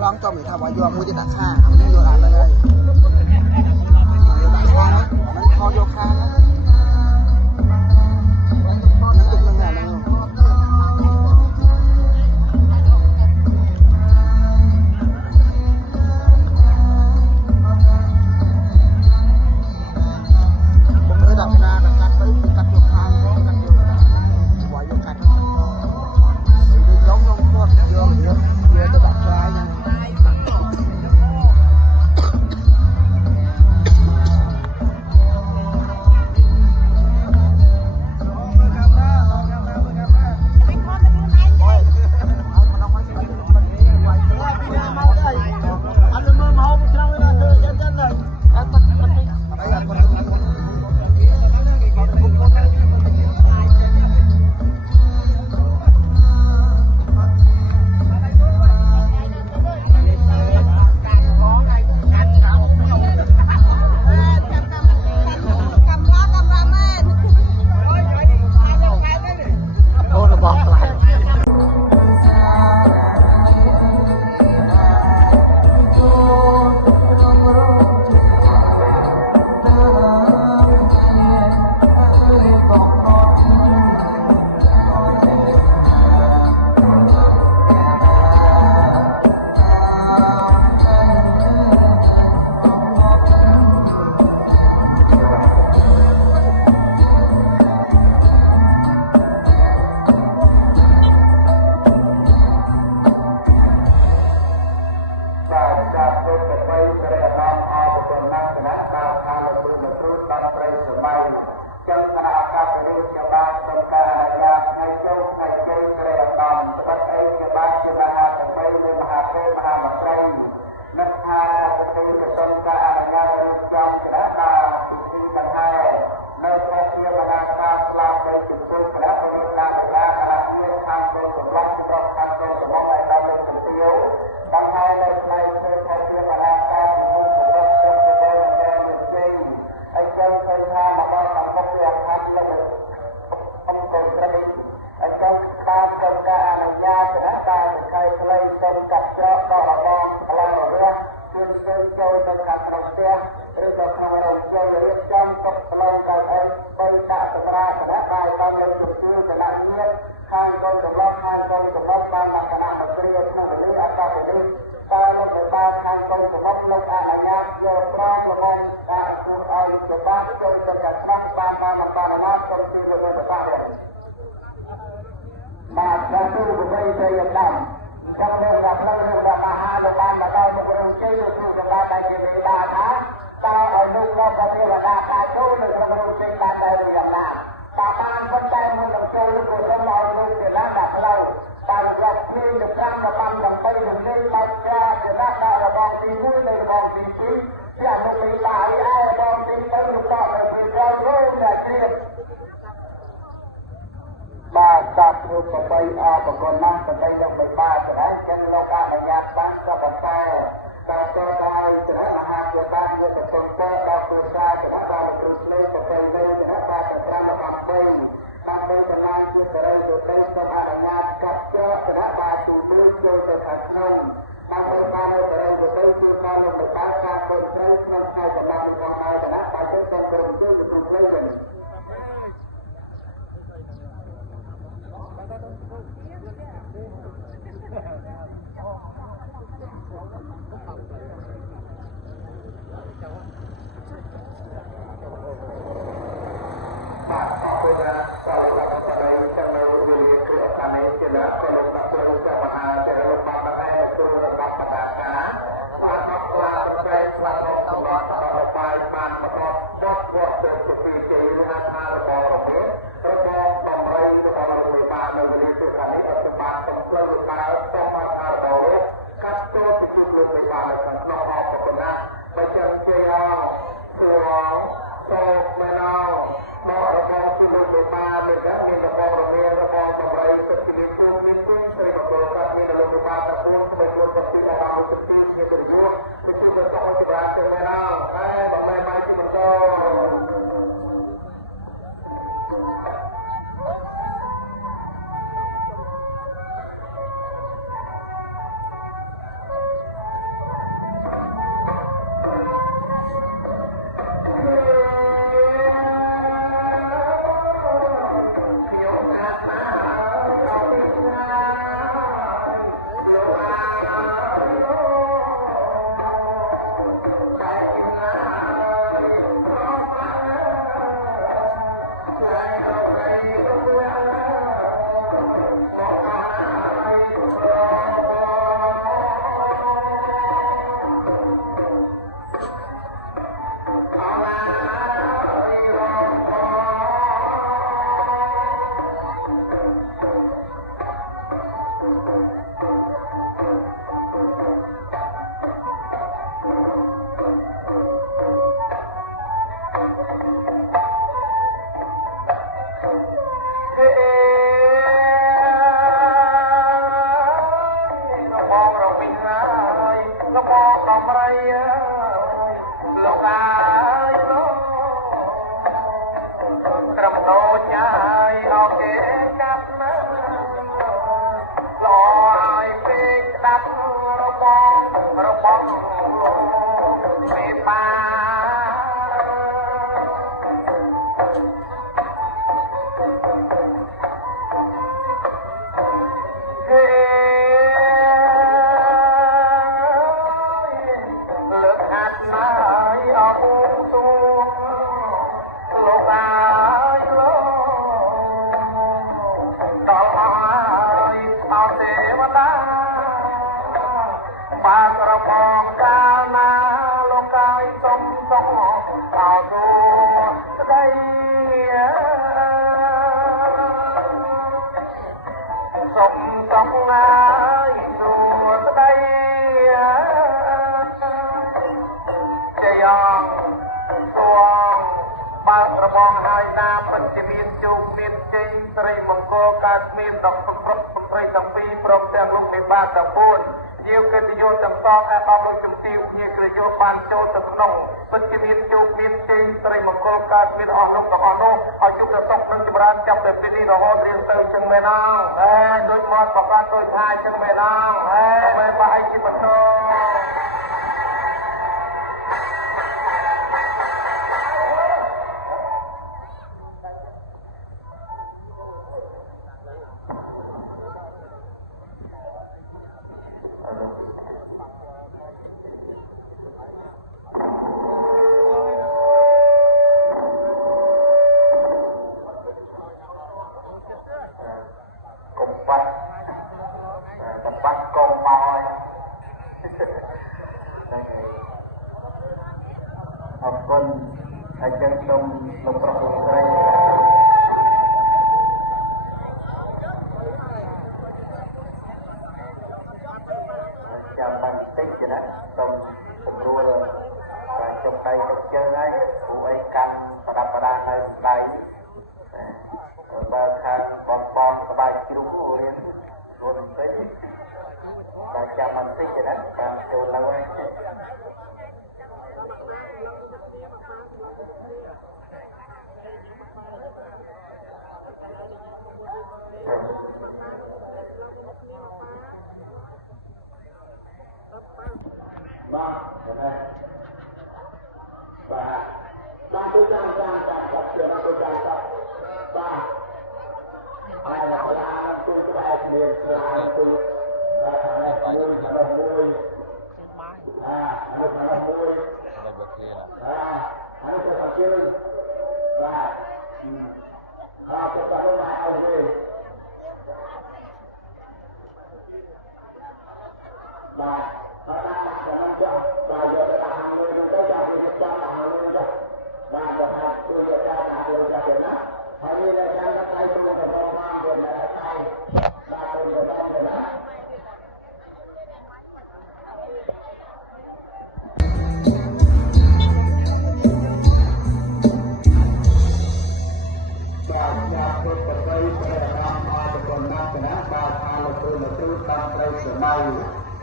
con cho mình thao quay vô mua giờ đặt xa không vô làm đây đặt con nó con vô khang nó tung lên này luôn Hãy subscribe cho kênh Ghiền Mì Gõ để không bỏ lỡ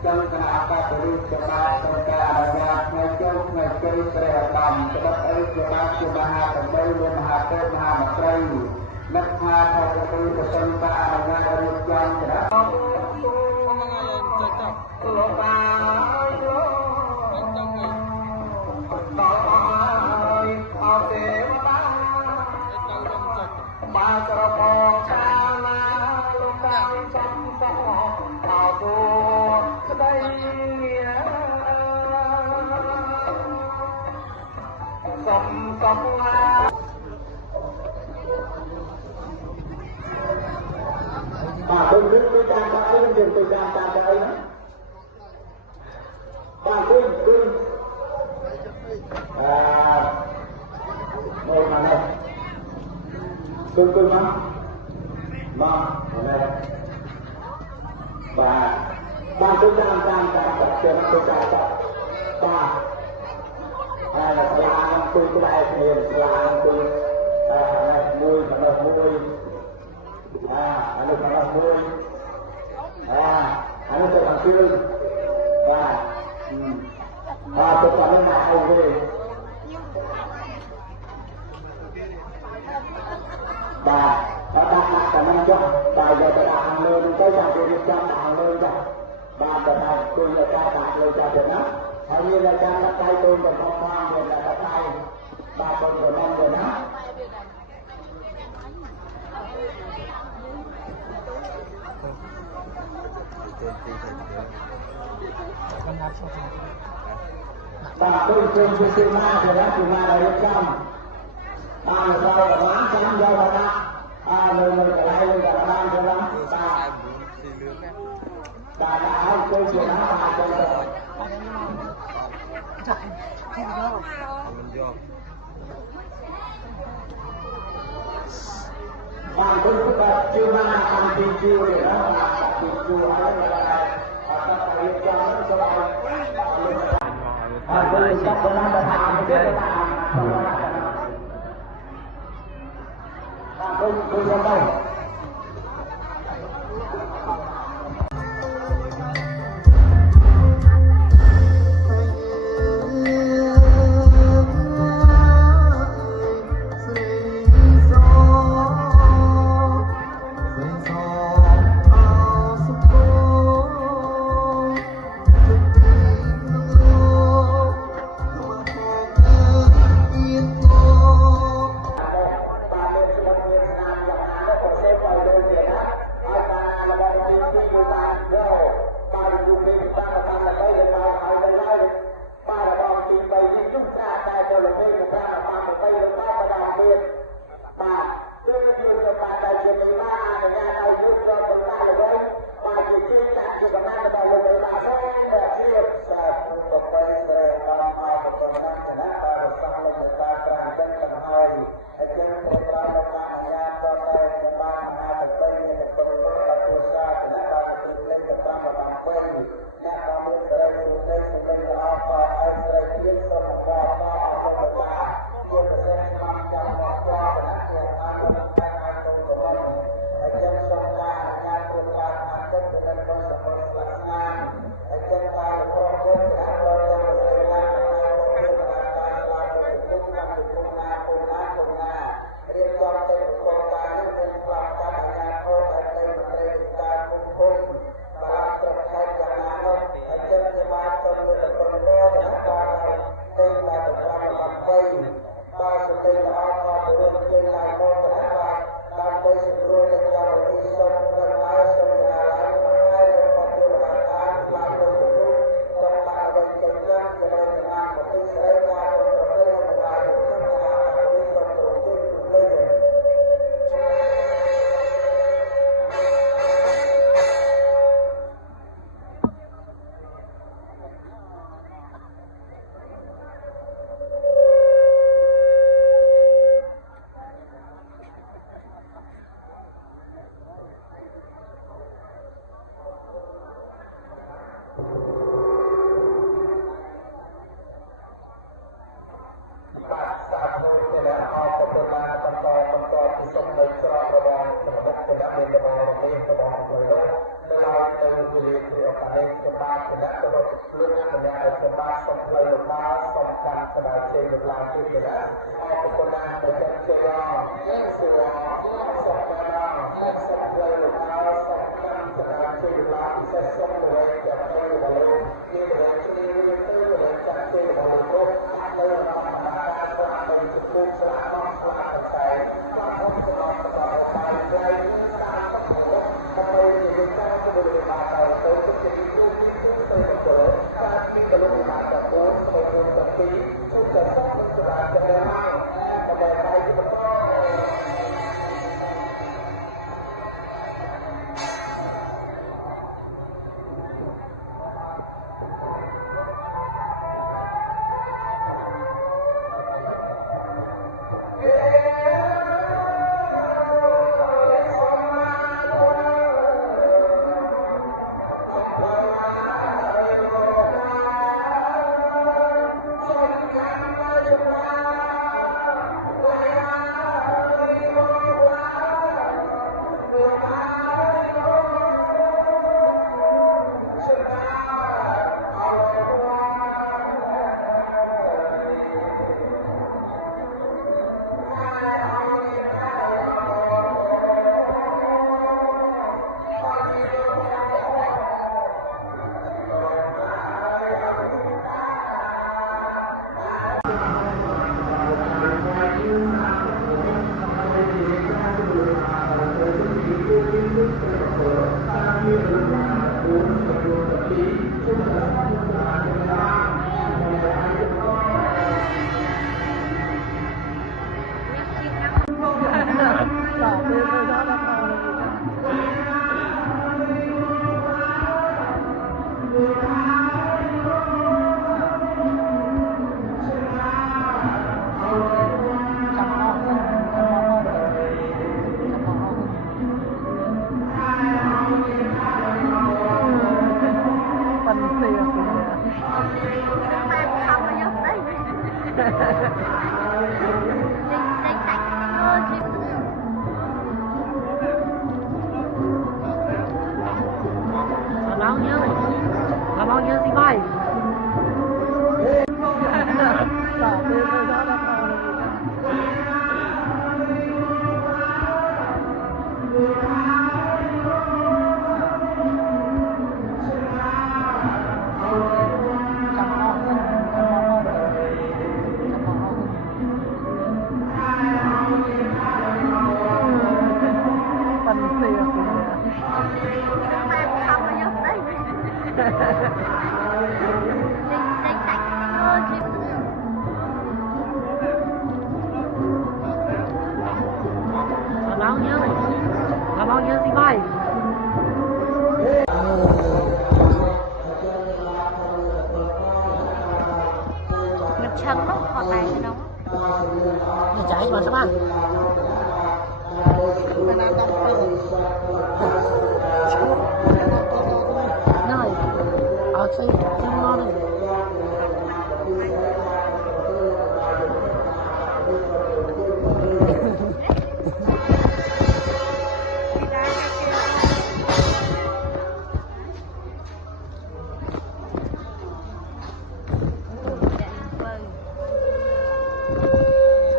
ក ចឹងគណៈបព្វជិតបានសូមការអនុញ្ញាតថ្ងៃជុំថ្ងៃជ័យព្រះឧត្តមក្បត់អីជាបានជាមហាសម្ដីលោកមហាទេពមហាមន្ត្រីនឹកថាថាទៅប្រសិនបើអនុញ្ញាតរៀបចំចរាលោកបានអត់ទេបាក្របងខាណាលោកតាមសំសោអោទូស្ដីសំសំណាបាទដូចនេះតាមបាក់នេះយើងទៅតាមដែរណាបាទគឺមកមកនេះគឺមកនេះបាទគឺតាមបាក់ជាទៅតាមបាទហើយស្លាងគឺក្បែរគ្នាស្លាងគឺមួយអានេះមួយអានេះទៅខាងជើងបាទទៅតាមនេះមកឲ្យវិញបាទដាក់តែមិនចុះបាទយកទៅដាក់ខាងលើនឹងទៅចាំគេរៀបចំដាក់ខាងលើចាបាទទៅតាមគុណនៃការដាក់លើចាទៅណាហើយមានតែការដាក់ដៃទៅទៅផងផងមានតែដាក់ដៃបាទទៅដល់ទៅណាបាទទៅជើងជាមកទៅណាគឺមករៀបចំបាទដល់បានចាំយកមកដាក់លើកន្លែងលើកបានទៅណាបាទឲ្យទៅជាណាបាទទៅបានទៅជាមកតាមទីជួរណាបាទទីជួរហើយបាទរៀបចំទៅឲ្យហើយទៅចាប់ដល់ណាថាទៅទៅទៅ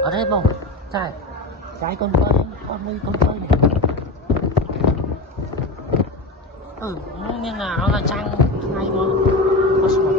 ở đây không trái con mấy con chơi này nhưng là nó là trang hay mà có sổ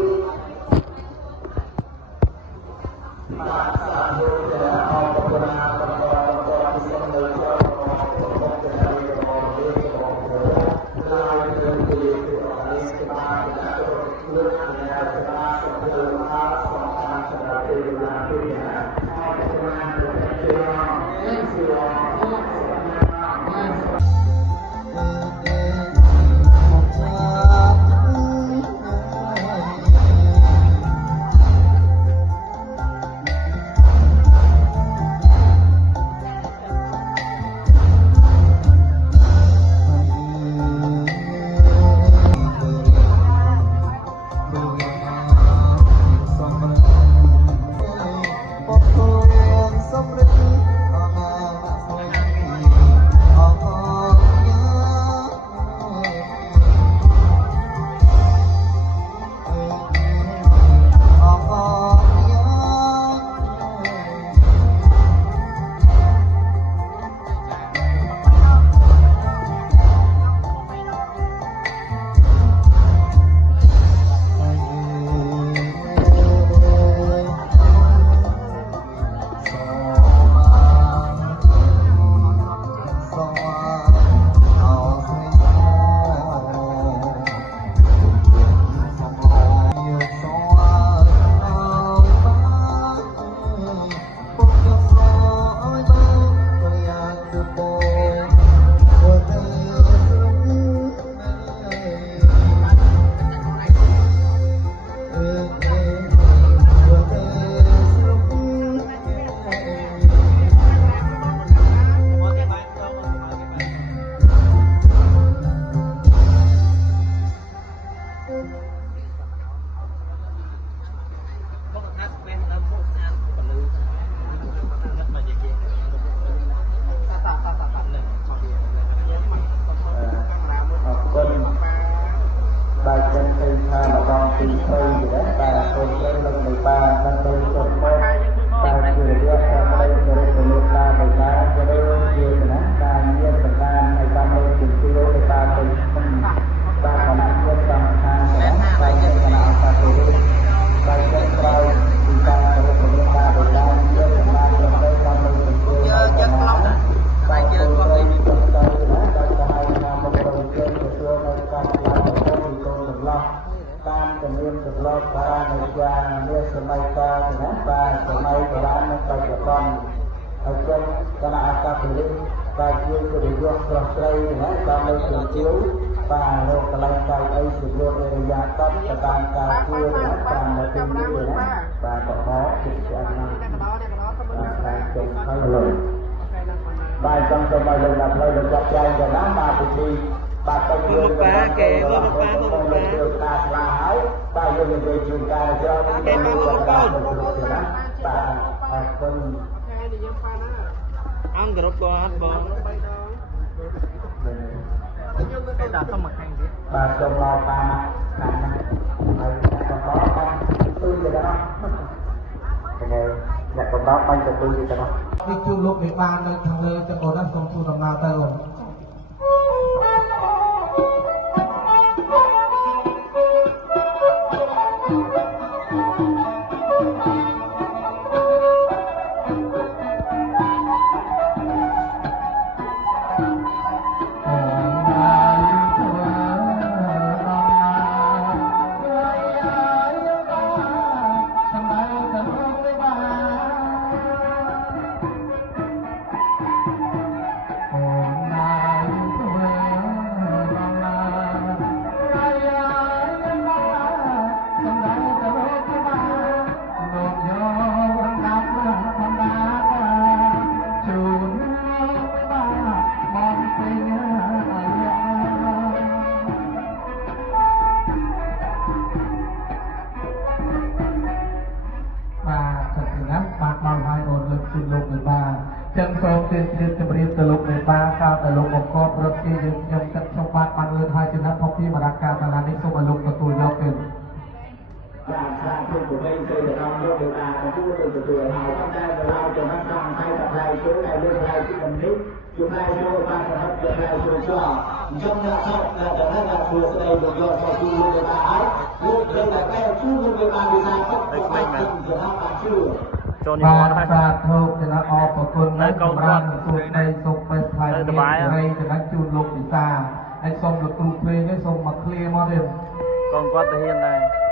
បាទដល់ទៅសុំមកបាទជារយៈពេល3រយៈពេលតាមតាក៏ដូចជាណាការងារសកម្មនៃតាមលើជំទាវទៅតាមទៅបាទគណៈជាតិតាមខាងបាទគណៈអសាទិបាទចិត្តក្រោយពីការរកពលការដោយតាមជាសមាជិកទៅតាមលើជំទាវយើងខ្លងបាទយើងគាត់នេះទៅណាដល់ទៅឲ្យតាមមកប្រជែងទទួលនៅការផ្លាស់ប្ដូរពីកូនសម្លាប់តាមជំនាញទម្លាប់បារាណយ៉ាងនេះសម័យកាលណាបាទសម័យបុរាណនិងបច្ចុប្បន្នហើយចឹងគណៈអាកាសពលិបាទយើងក៏យកស្រស់ស្រីណាតាមលើជំទាវបាទរកកន្លែងកាយអីសម្រួលអរិយាប័ត្រទៅតាមការគួរណាតាមនៅទីនេះណាបាទក៏មកជិះឆ្អឹងណាបាទចុងហើយបាទចង់ទៅមកលើដល់ផ្លូវទៅចាប់ចែងទៅណាបាទពីទីបាទទៅយើងទៅគេមើលមកប៉ាមើលមកប៉ាការស្លាហើយបាទយើងនិយាយជួនកាលច្រើនគេមកមើលកូនណាបាទអរគុណអង្គគ្រប់ក៏អត់បងគេដាក់ទៅមកខាងទៀតបាទទៅមកប៉ាខាងណាហើយបន្តបងទូទៅដល់ហ្នឹងអ្នកបន្តបាញ់ទៅទូទៅដល់នេះជួបលោកមេបាននៅខាងលើទៅអូនណាសូមទូដំណើរទៅអូនចឹងសូមជម្រាបទៅលោកមេបាកាលទៅលោកបង្កប់រត់ជាយើងខ្ញុំទឹកខ្ញុំបាទបានលើកឲ្យចំណាត់ផុសពីបរាការតាឡានេះសូមឲ្យលោកទទួលយកទៅបាទស្រាពុទ្ធវិនទៅដល់លោកមេបាទទួលទៅទទួលហើយតែដល់ចំណាត់តាមខែតផ្លៃចូលហើយលើកផ្លៃទីនេះជួបផ្លៃចូលបានរត់ផ្លៃចូលចោលអញ្ចឹងអ្នកសោកតែដល់ថាធ្វើស្ដីលោកយកមកជួយលោកមេបាហើយលោកត្រូវតែកែជួយលោកមេបាវិសាពុទ្ធបានចំណាត់បានជួយចូលនិមន្តហើយបាទលោកចំណាត់អរគុណនៅកូនគាត់ទូនៃសុខបេសថ្លៃនេះហើយចំណាត់ជូនលោកវិសាហើយសូមលោកគ្រូភ្លេងនេះសូមមកឃ្លាមកទៀតកូនគាត់ទៅហ៊ានដែរ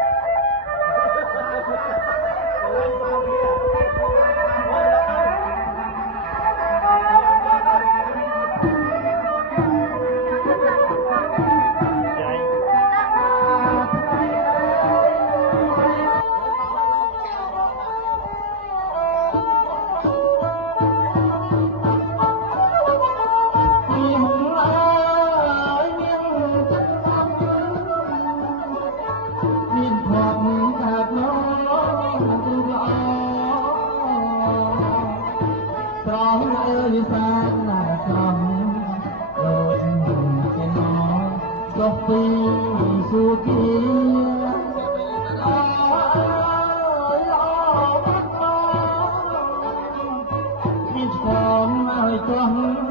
Hãy subscribe cho kênh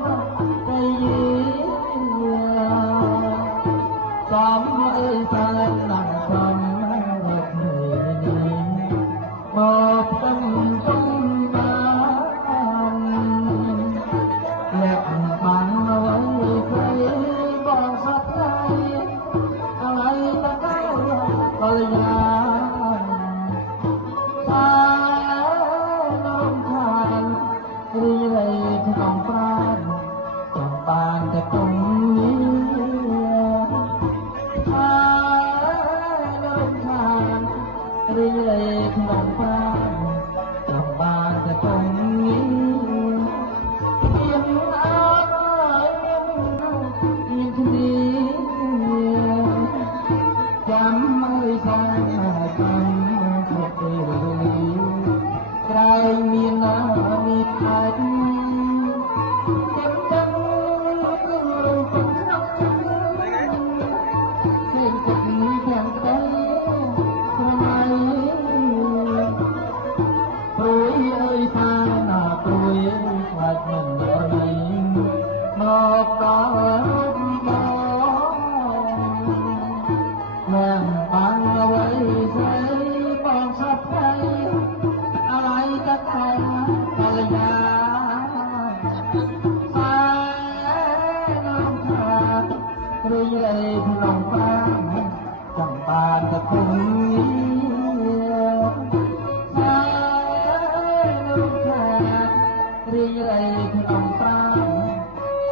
Ghiền Mì Gõ để không bỏ lỡ rây lòng vang chẳng bàn được cùng lúc khác rây lòng vang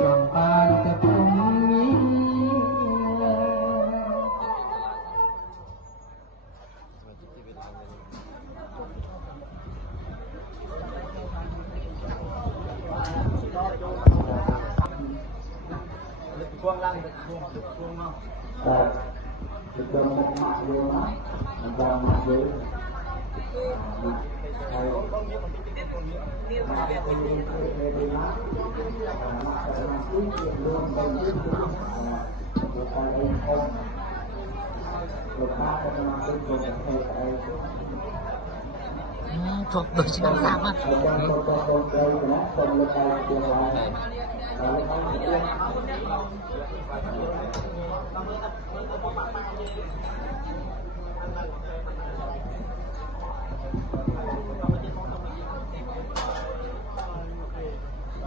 chẳng bàn được cùng Kita mau mak dia nak, macam mak dia. Thuộc tôi chỉ làm sao á.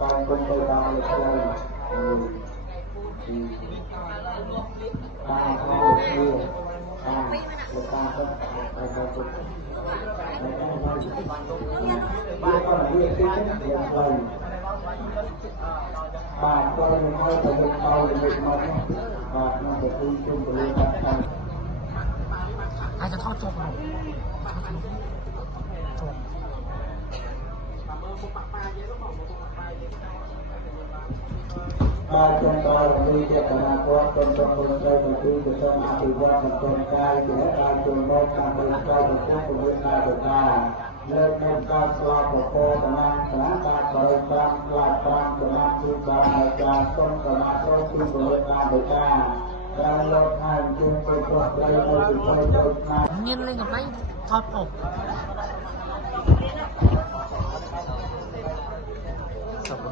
Ban công ty ban lực chơi, ban hai người, ban lực ban tất cả các công ty. Ban còn việc thứ nhất là lần. Ban có những cái phải được bao được được mà và nó được đi chung của liên quan thành. ใครจะทอดจบหรอ Ba chân to là đi cho cả nhà con trong con trai và đi của sân áp bị quan thành con trai để ba trường môn càng bị trai được quốc của Việt Nam được ta lên nâng cao xoa của cô và mang cả ba trời tam là tam của nam chung ba ngày cha sông và ma sông chung của Việt Nam được ta đang lột hành chung với quốc đây với sự chơi chơi mai មានលេងកំ ាញ់ថតពុកសុខ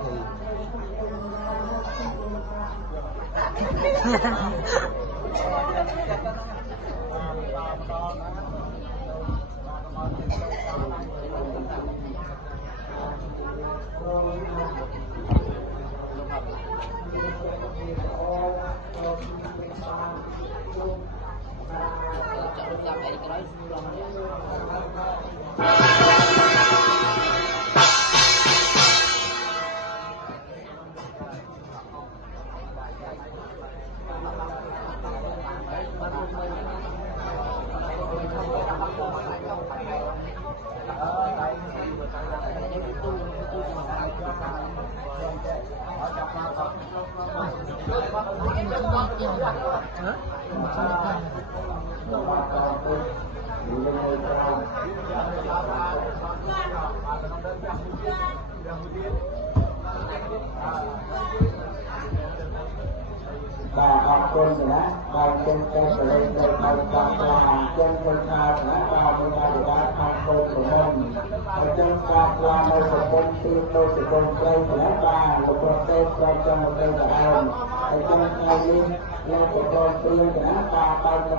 bà học quân nữa, bà chân chân trở lên đây bà chọn là chân chân cao nữa, bà mới ra được ba tham quân của mình. Bà chân cao là nơi của quân tiên đôi của quân đây nữa, bà một quân tên cho một đây là ông. Bà chân cao lên lên của quân tiên nữa, bà là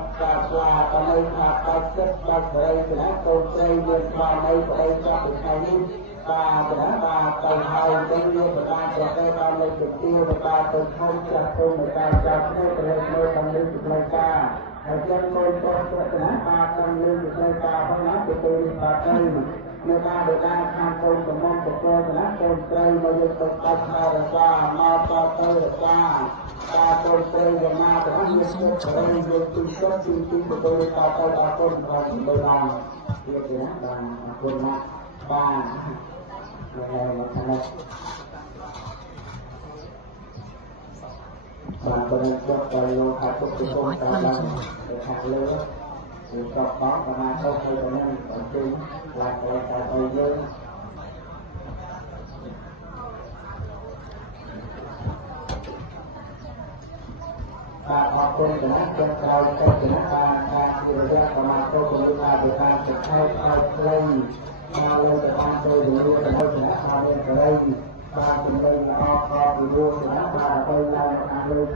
bà nơi bà chất bà đây nữa, quân đây lên bà đây của đây cho được hai đi. Bà tay hai bên như bà cho cây ba lên trực tiêu bà từ không chặt tôi một tay chặt tôi lên nơi tăng lên được lên ca ở chân tôi cho ba tăng lên được lên ca không nói của tôi đi bà cây người ta được đang tham công của mong của tôi tôi cây mà dân tôi tay ra được qua mà cho tôi được qua ta tôi cây và ma của anh dân tôi đây dân tôi xuất xin của tôi ta tôi ta tôi còn tôi làm việc đó là quân mạng ba bà bên cho cây lô hạt của cái con tàu lên để hạt lửa rồi chọc bó và mà không hay là nên còn chung là cái cây lửa bà học quân để nó chân cao cái để nó ta khi ra và mà tôi cũng là để ta sẽ thay lên ba lên để ta tôi để luôn để tôi sẽ ba lên ở đây ba cùng đây là o thì luôn để nó ba đây là ta lên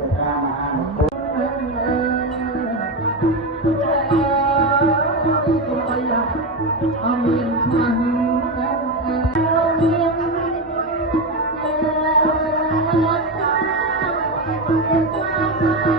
để ta mà ăn một chút Hãy subscribe cho kênh Ghiền Mì Gõ để không bỏ lỡ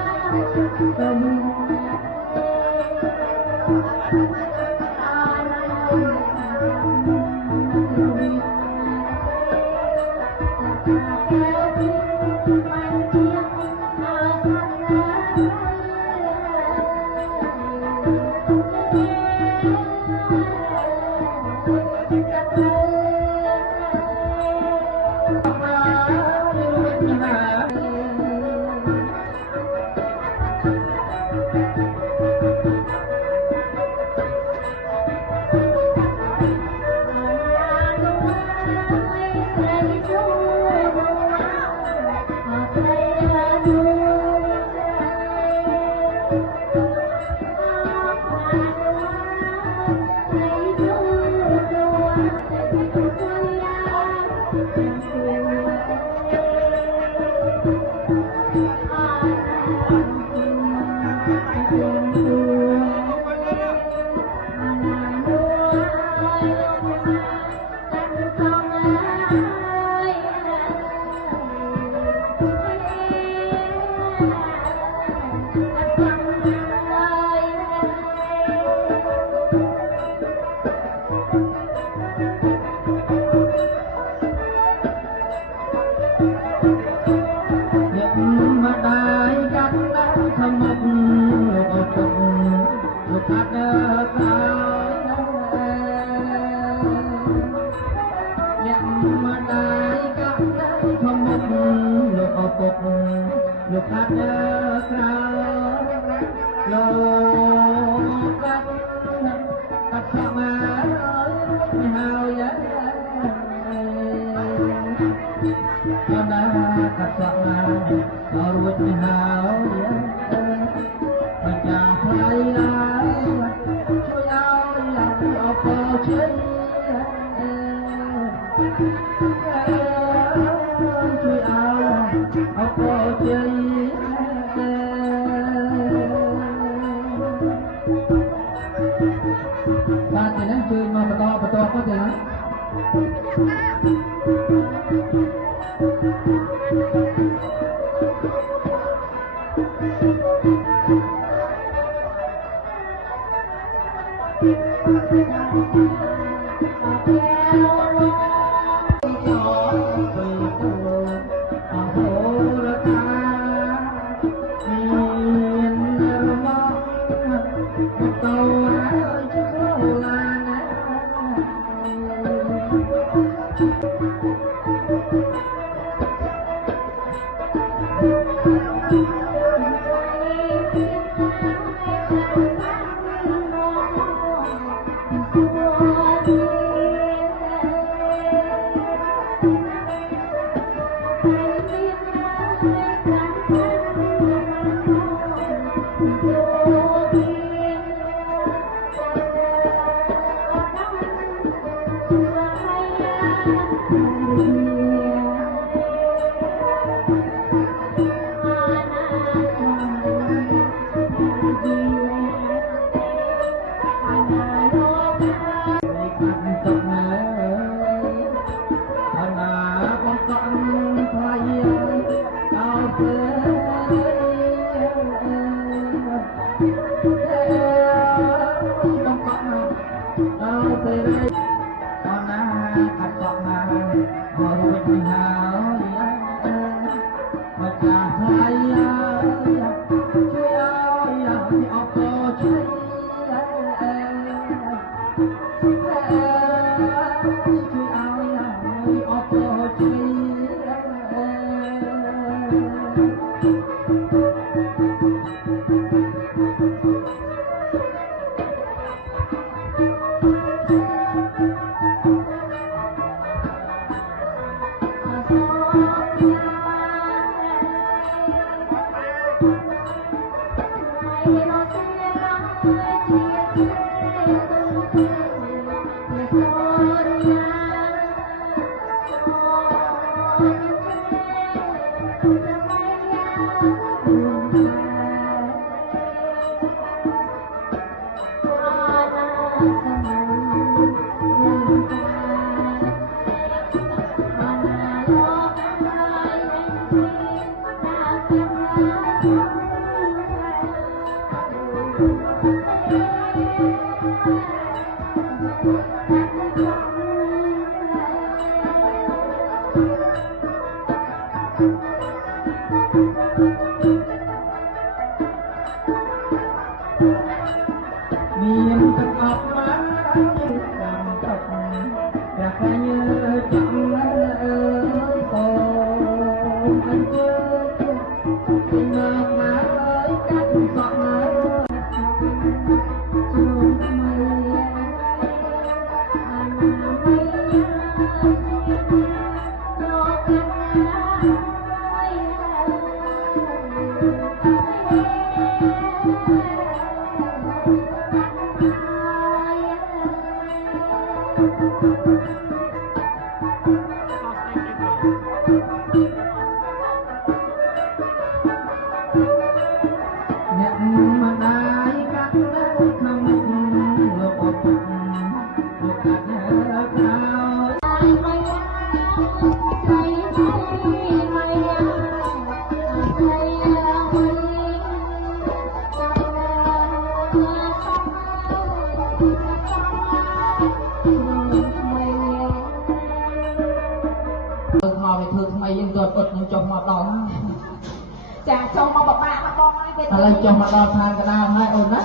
trong mặt đo than cái nào hai ôn đó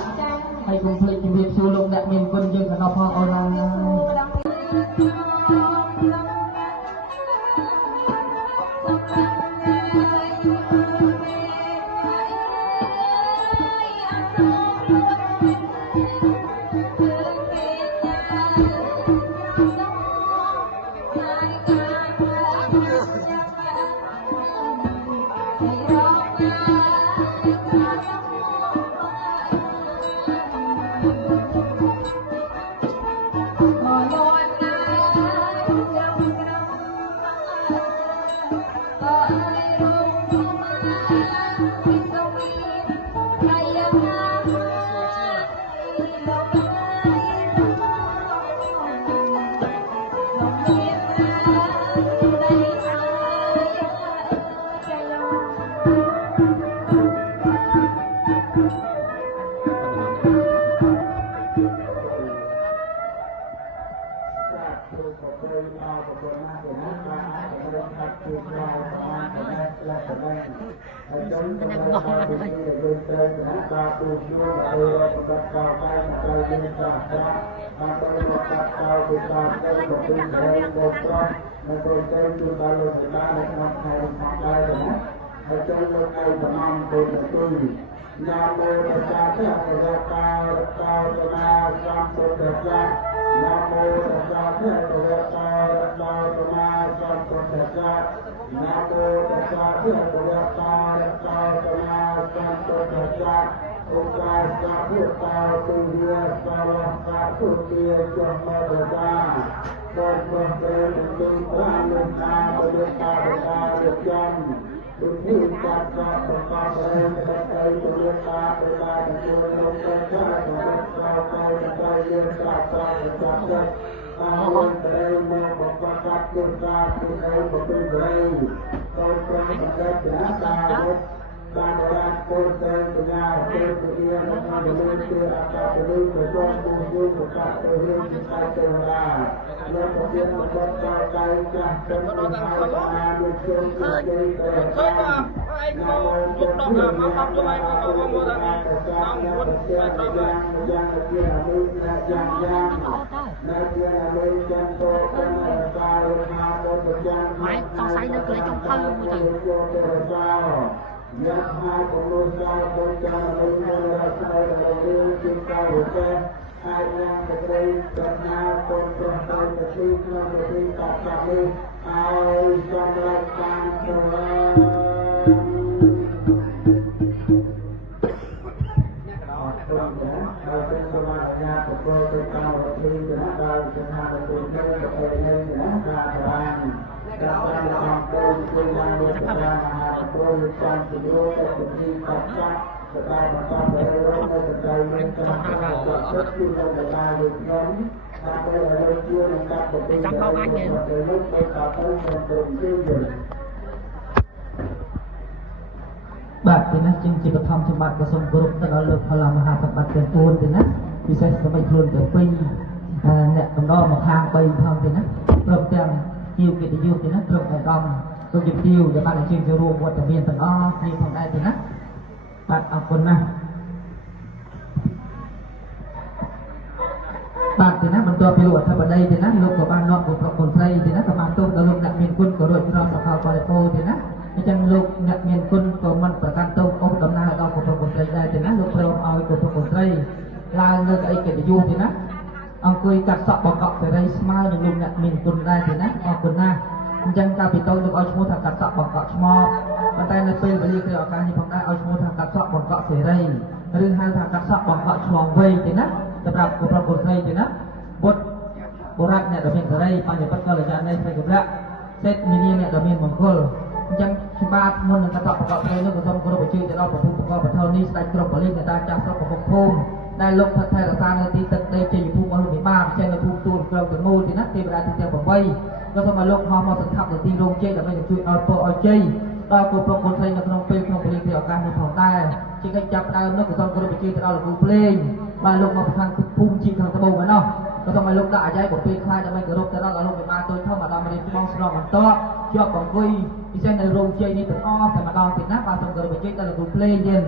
hay cùng phơi chụp việc xu lục đại miền quân dương cái nào phong ôn là Máy con say nó cười trong thơ một từ. Chắc không anh nhiều. បាទពីនេះជាជាបឋមសម្បត្តិក៏សូមគោរពទៅដល់លោកផល្លាមហាសម្បត្តិទាំង4ទេណាពិសេសសម្រាប់ខ្លួនទាំង2អ្នកបណ្ដោះមកខាង3ផងទេណាព្រមទាំងជាកិត្តិយសទេណាព្រមទាំងអង្គលោកជំទាវដែលបានអញ្ជើញចូលរួមវត្តមានទាំងអស់គ្នាផងដែរទេណាបាទអរគុណណាស់បាទទេណាបន្ទាប់ពីលោកអធិបតីទេណាលោកក៏បាននាំគូប្រកុនស្រីទេណាក៏បានទោសដល់លោកអ្នកមានគុណក៏រួចរាល់សកលបរិពោទេណាអញ្ចឹងលោកអ្នកមានគុណក៏មិនប្រកាន់ទោសអស់ដំណើរដល់គូប្រកុនស្រីដែរទេណាលោកព្រមឲ្យគូប្រកុនស្រីឡើងលើកអីកិត្តិយសទេណាអង្គុយកាត់សក់បង្កក់សេរីស្មើនឹងលោកអ្នកមានគុណដែរទេណាអរគុណណាស់អញ្ចឹងកាលពីតូចលោកឲ្យឈ្មោះថាកាត់សក់បង្កក់ឆ្មោកប៉ុន្តែនៅពេលវេលាគ្រាឱកាសនេះផងដែរឲ្យឈ្មោះថាកាត់សក់បង្កក់សេរីឬហៅថាកាត់សក់បង្កក់ឆ្លងវ័យទេណាសម្រាប់គូប្រកុនស្រីទេណាបុត្របុរសអ្នកដែលមានសេរីបញ្ញវត្ថុកល្យានៃស្រីកម្រាក់សេតមីនីអ្នកដែលមានមង្គលអញ្ចឹងច្បាប់មុននឹងកាត់សក់បង្កក់ស្រីនោះក៏សូមគោរពអញ្ជើញទៅដល់ប្រភពបកបធននេះស្ដេចគ្រប់បលិសអ្នកតាចាស់ស្រុកប្រភពភូមិដែលលោកថថែរក្សានៅទីទឹកដីជ័យភូមិរបស់លោកវិបាចេញនៅភូមិទួលក្រៅទាំងមូលទីណាទេវតាទីទាំង8ក៏សូមឲ្យលោកហោះមកសង្ឃប់នៅទីរោងជ័យដើម្បីជួយឲ្យពរឲ្យជ័យដល់គូប្រកុនស្រីនៅក្នុងពេលក្នុងពេលឱកាសនេះផងដែរជាកិច្ចចាប់ផ្ដើមនោះក៏សូមគោរពអញ្ជើញទៅដល់លោកគ្រូភ្លេងបាទលោកមកខាងភូមិជីខាងត្បូងឯណោះក៏សូមឲ្យលោកដាក់អាយ៉ៃប្រភេទខ្លាយដើម្បីគោរពទៅដល់លោកវិបាតូចធំអាដាមរៀនស្បងស្នំបន្តជាប់អង្គុយពិសេសនៅរោងជ័យនេះទាំងអស់តែម្ដងទៀតណាបាទសូមគោរពអញ្ជើញដល់លោកគ្រូភ្លេងទៀត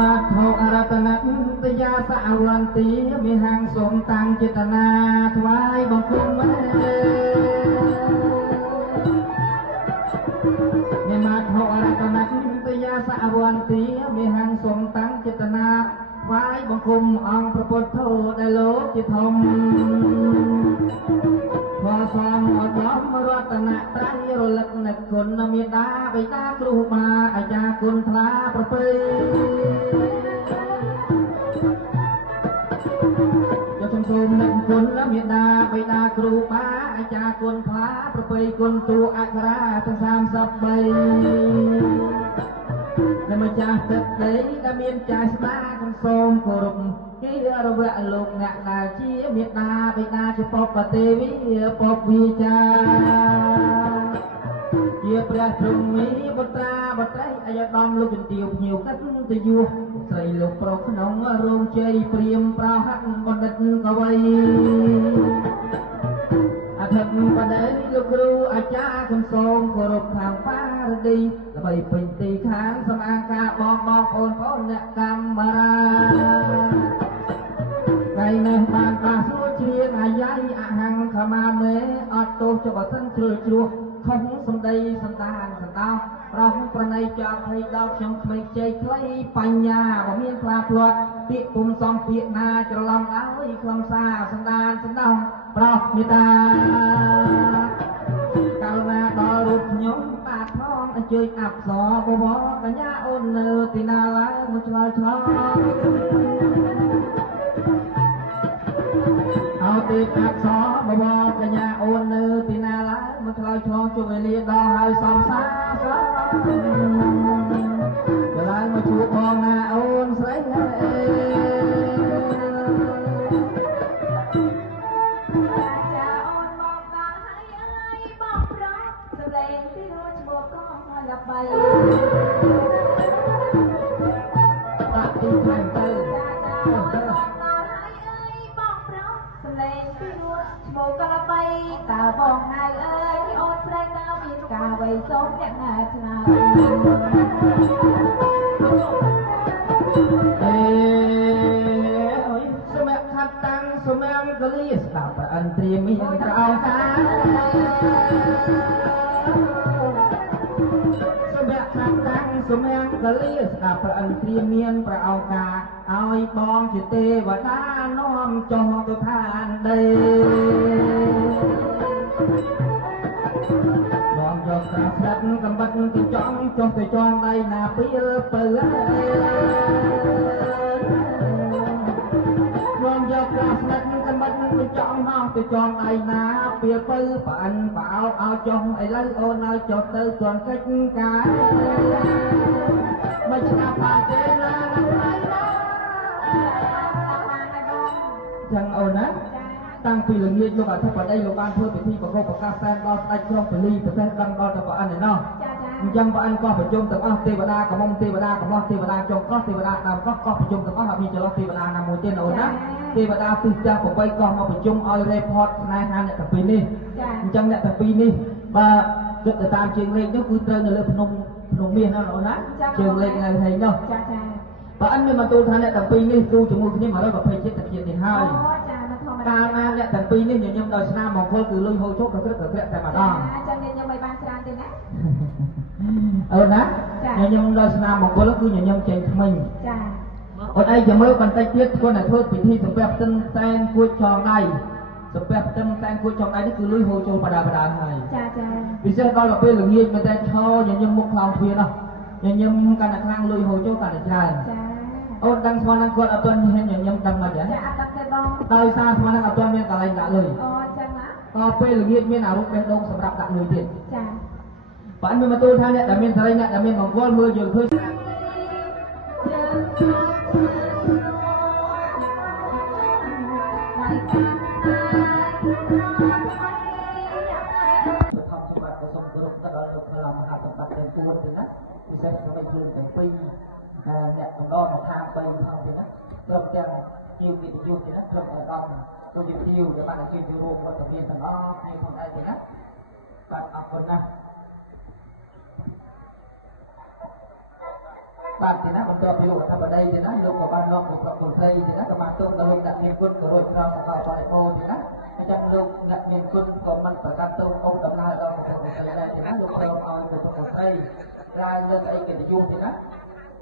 มาโทอารัตนัตตยาสาวันตีมีหางสมตังจิตนาถวายบังคมมีมาโทอารัตนัตตยาสาวันตีมีหางสมตังจิตนาถวายบังคมองพระพุทธโธได้โลกจิตธรรม គុណមេដាបិតាគ្រូបាអាចារ្យគុណថ្លាប្រពៃសូមនឹកគុណមេដាបិតាគ្រូបាអាចារ្យគុណថ្លាប្រពៃគុណទូអក្សរាទាំង33ដែលម្ចាស់ទឹកដីដែលមានចាស់ស្មាក្នុងសូមគោរពគិរវៈលោកអ្នកដែលជាមេដាបិតាជាពុព្វទេវីពុព្វវិចាជាព្រះព្រហ្មីបុត្រាបុត្រីអាយដាមលោកជំទាវភ្ញៀវកិត្តិយសស្រីលោកប្រុសក្នុងរោងជ័យព្រាមប្រហ័តបណ្ឌិតកវីអធិបតីលោកគ្រូអាចារ្យខ្ញុំសូមគោរពខាងបារតីល្បីពេញទីខាងសម្អាងការបងប្អូនអ្នកកាមេរ៉ាថ្ងៃនេះបានប៉ះស្រួលជ្រៀងអាយ៉ៃអហង្ខមាមេអត់ទោសចុះបើសិនជ្រុលជ្រោះខុសសំដីសន្តានសន្តោប្រោះប្រណីចោលភ័យដល់ខ្ញុំក្មេងជ័យខ្លីបញ្ញាបើមានខ្លាភ្លាត់ពាក្យពុំសំពាក្យណាច្រឡំឲ្យខ្លងសាសន្តានសន្តោប្រោះមេត្តាកាលណាដល់រូបខ្ញុំបាទផងអញ្ជើញអប្សរបវរកញ្ញាអូននៅទីណាឡើយមកឆ្លើយឆ្លងអោទីអប្សរបវរកញ្ញាអូននៅទីណាឡើយមកឆ្លើយឆ្លងជួបវេលាដល់ហើយសំសាស្រឡកឡើងមកជួបបងណាអូនស្រីបីតាទីផ្លែទៅដល់ហើយអើយបងប្រុសសម្លេងពីរួចឈ្មោះកលបីតើបងហៅអើយអូនស្រីតើមានការវ័យសូមអ្នកណាឆ្លើយអើយសម្រាប់ខាត់តាំងសម្រាប់កលីស្ដាប់ប្រអិនត្រៀមមានក្រោយតាសម្រាប់កលីស្ដាប់ព្រះអិនត្រៀមមានព្រះអង្គការឲ្យបងជាទេវតានាំចុះទៅឋានដីបងយកក្រាស្ដាប់កំបិតកញ្ចង់ចុះទៅចងដៃណាពេលពៅបងយកក្រាស្ដាប់កំបិតកញ្ចង់មកទៅចងដៃណាពេលពៅប្រអិនប្រអោឲ្យចុះឥឡូវអូនឲ្យចុះទៅជន់កិច្ចការមិនស្ដាប់បានទេណាចឹងអូនណាតាំងពីល្ងាចលោកអធិបតីលោកបានធ្វើពិធីប្រកបប្រកាសសែនដល់ស្ដេចក្រុងពលីប្រទេសដឹងដល់ទៅព្រះអិនឯណោះអញ្ចឹងព្រះអិនក៏ប្រជុំទាំងអស់ទេវតាកំមុំទេវតាកំឡោះទេវតាចុងកោះទេវតាដើមកោះក៏ប្រជុំទាំងអស់អត់មានចន្លោះទេវតាណាមួយទេអូនណាទេវតាទិសទាំង8កោះមកប្រជុំឲ្យ report ស្នេហាអ្នកទាំងពីរនេះអញ្ចឹងអ្នកទាំងពីរនេះបើគិតទៅតាមជើងលេខនោះគឺត្រូវនៅលើភ្នំមាសណាអូនណាជើងលេខនៅហើយនោះបើអិនមានបន្ទូលថាអ្នកទាំងពីរនេះគូជាមួយគ្នា120ជាតិទៀតនេះហើយកាលណាអ្នកទាំងពីរនេះញញឹមដោយស្នាមមង្គលគឺលុយហូរជោគក៏ក្រឹកតែម្ដងអញ្ចឹងញញឹមឲ្យបានច្រើនទេណាអូនណាញញឹមដោយស្នាមមង្គលគឺញញឹមចេញថ្មិញចាអូនឯងចាំមើលបន្តិចទៀតគាត់តែធ្វើពិធីសំពះផ្ទឹមតែនគួចចងដៃសំពះផ្ទឹមតែនគួចចងដៃនេះគឺលុយហូរចូលបដាហើយចាពិសេសដល់ពេលល្ងាចមែនតែឈរញញឹមមុខខ្លោងទ្វារនោះញញឹមកាន់តែខ្លាំងលុយហូរចូលកាន់តែច្រើនចាអូនដឹងស្មាននឹងគាត់អត់ទាន់ហ៊ានញញឹមដឹងមិនទេចាអត់ដឹងទេបងដោយសារស្មាននឹងអត់ទាន់មានកន្លែងដាក់លុយអូអញ្ចឹងណាដល់ពេលល្ងាចមានអារូបបេះដូងសម្រាប់ដាក់លុយទៀតចាបើមានបន្ទូលថាអ្នកដែលមានសេរីអ្នកដែលមានមង្គលមើលយើងឃើញពិសេសសម្រាប់យើងទាំងពីរអ្នកកំដរមកខាង3ផងទៀតណាព្រមទាំងជាវិទ្យុទៀតណាព្រមទាំងដល់វិទ្យុដែលបានជាចូលរួមវត្តមានទាំងអស់គ្នាផងដែរទៀតណាបាទអរគុណណាស់បាទទៀតណាបន្តពីលោកអធិបតីទៀតណាលោកក៏បាននាំបុគ្គលគុណស្រីទៀតណាក៏បានទូលដល់លោកអ្នកមានគុណក៏រួចក្រោមសកលបរិបូរទៀតណាអញ្ចឹងលោកអ្នកមានគុណក៏មិនប្រកាន់ទៅអូនដំណើរដល់បុគ្គលគុណស្រីដែរទៀតណាលោកត្រូវឲ្យបុគ្គលគុណស្រីរាយលើអីកិត្តិយសទៀតណា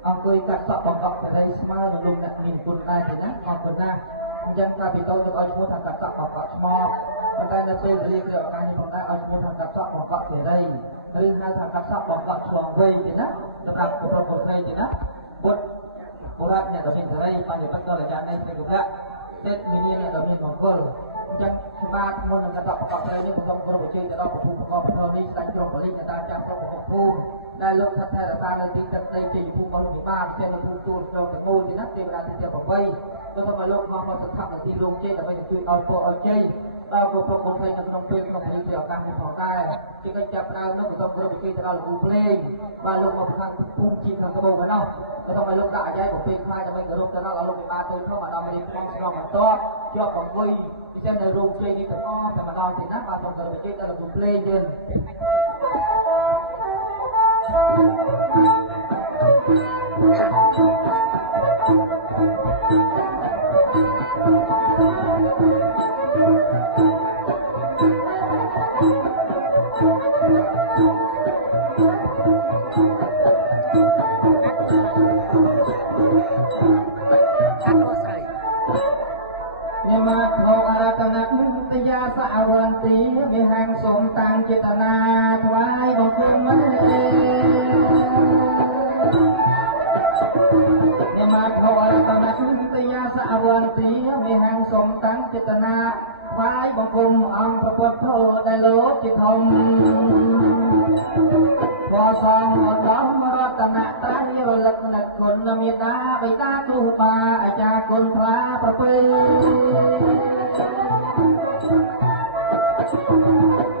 អង្គុយកាត់សក់បង្កប់សេរីស្មើនឹងលោកអ្នកមានគុណដែរទៀតណាអរគុណណាស់ ចឹងថាពីតូចទៅឲ្យឈ្មោះថាកាត់សក់បកឆ្មោប៉ុន្តែនៅពេលរៀនទៅឱកាសនេះផងដែរឲ្យឈ្មោះថាកាត់សក់បកសេរីឬហៅថាកាត់សក់បកឆ្លងវែងទេណាសម្រាប់ប្រពន្ធស្រីទេណាពុទ្ធបុរាណអ្នកដ៏មានសេរីបរិបត្តិដល់អាចារ្យនៃព្រះគុកៈទេពវិញ្ញាណអ្នកដ៏មានមង្គលចឹងបានមុននឹងកាត់សក់បកស្រីនេះខ្ញុំសូមប្រជែងទៅដល់ពូប្រកបផ្នែកនេះស្ដេចក្រុងបរិញ្ញាតាចាប់ក្រុមពូដែលលោកថាថែរក្សានៅទីទឹកដីជ័យភូមិបរិវិបាលជានៅទូទួលក្នុងតកូលទីណាទេវតាទី8ក៏ថាមកលោកអស់មកស្ថាបនាទីលោកជ័យដើម្បីជួយឲ្យពលឲ្យជ័យដល់ប្រពន្ធស្រីនៅក្នុងពេលក្នុងនេះជាឱកាសនេះផងដែរជាកិច្ចចាប់ផ្ដើមនោះសូមប្រជែងទៅដល់លោកភ្លេងបាទលោកមកខាងភូមិជីខាងត្បូងហ្នឹងក៏ថាមកលោកដាក់អាយ៉ៃប្រភេទខ្លាចដើម្បីគោរពទៅដល់លោកវិបាលទៅក្នុងអាដាមរៀបក្នុងស្នងបន្តជាប់បង្គុយពិសេសនៅរោងជ័យនេះទាំងអស់តែម្ដងទៀតណាបាទសូមប្រជែងទៅដល់លោកភ្លេងយើងតយាសអវន្ទីវិហាងសូមតាំងចេតនាថ្វាយបង្គំយមខោអរតនតយាសអវន្ទីវិហាងសូមតាំងចេតនាថ្វាយបង្គំអង្គប្រពុតធោដែលលោកជាធំបសំអដំរតនត្រៃរលឹកនឹកគុណមេត្តាបិតាគ្រូបាអាចារ្យគុណថ្លាប្រពៃ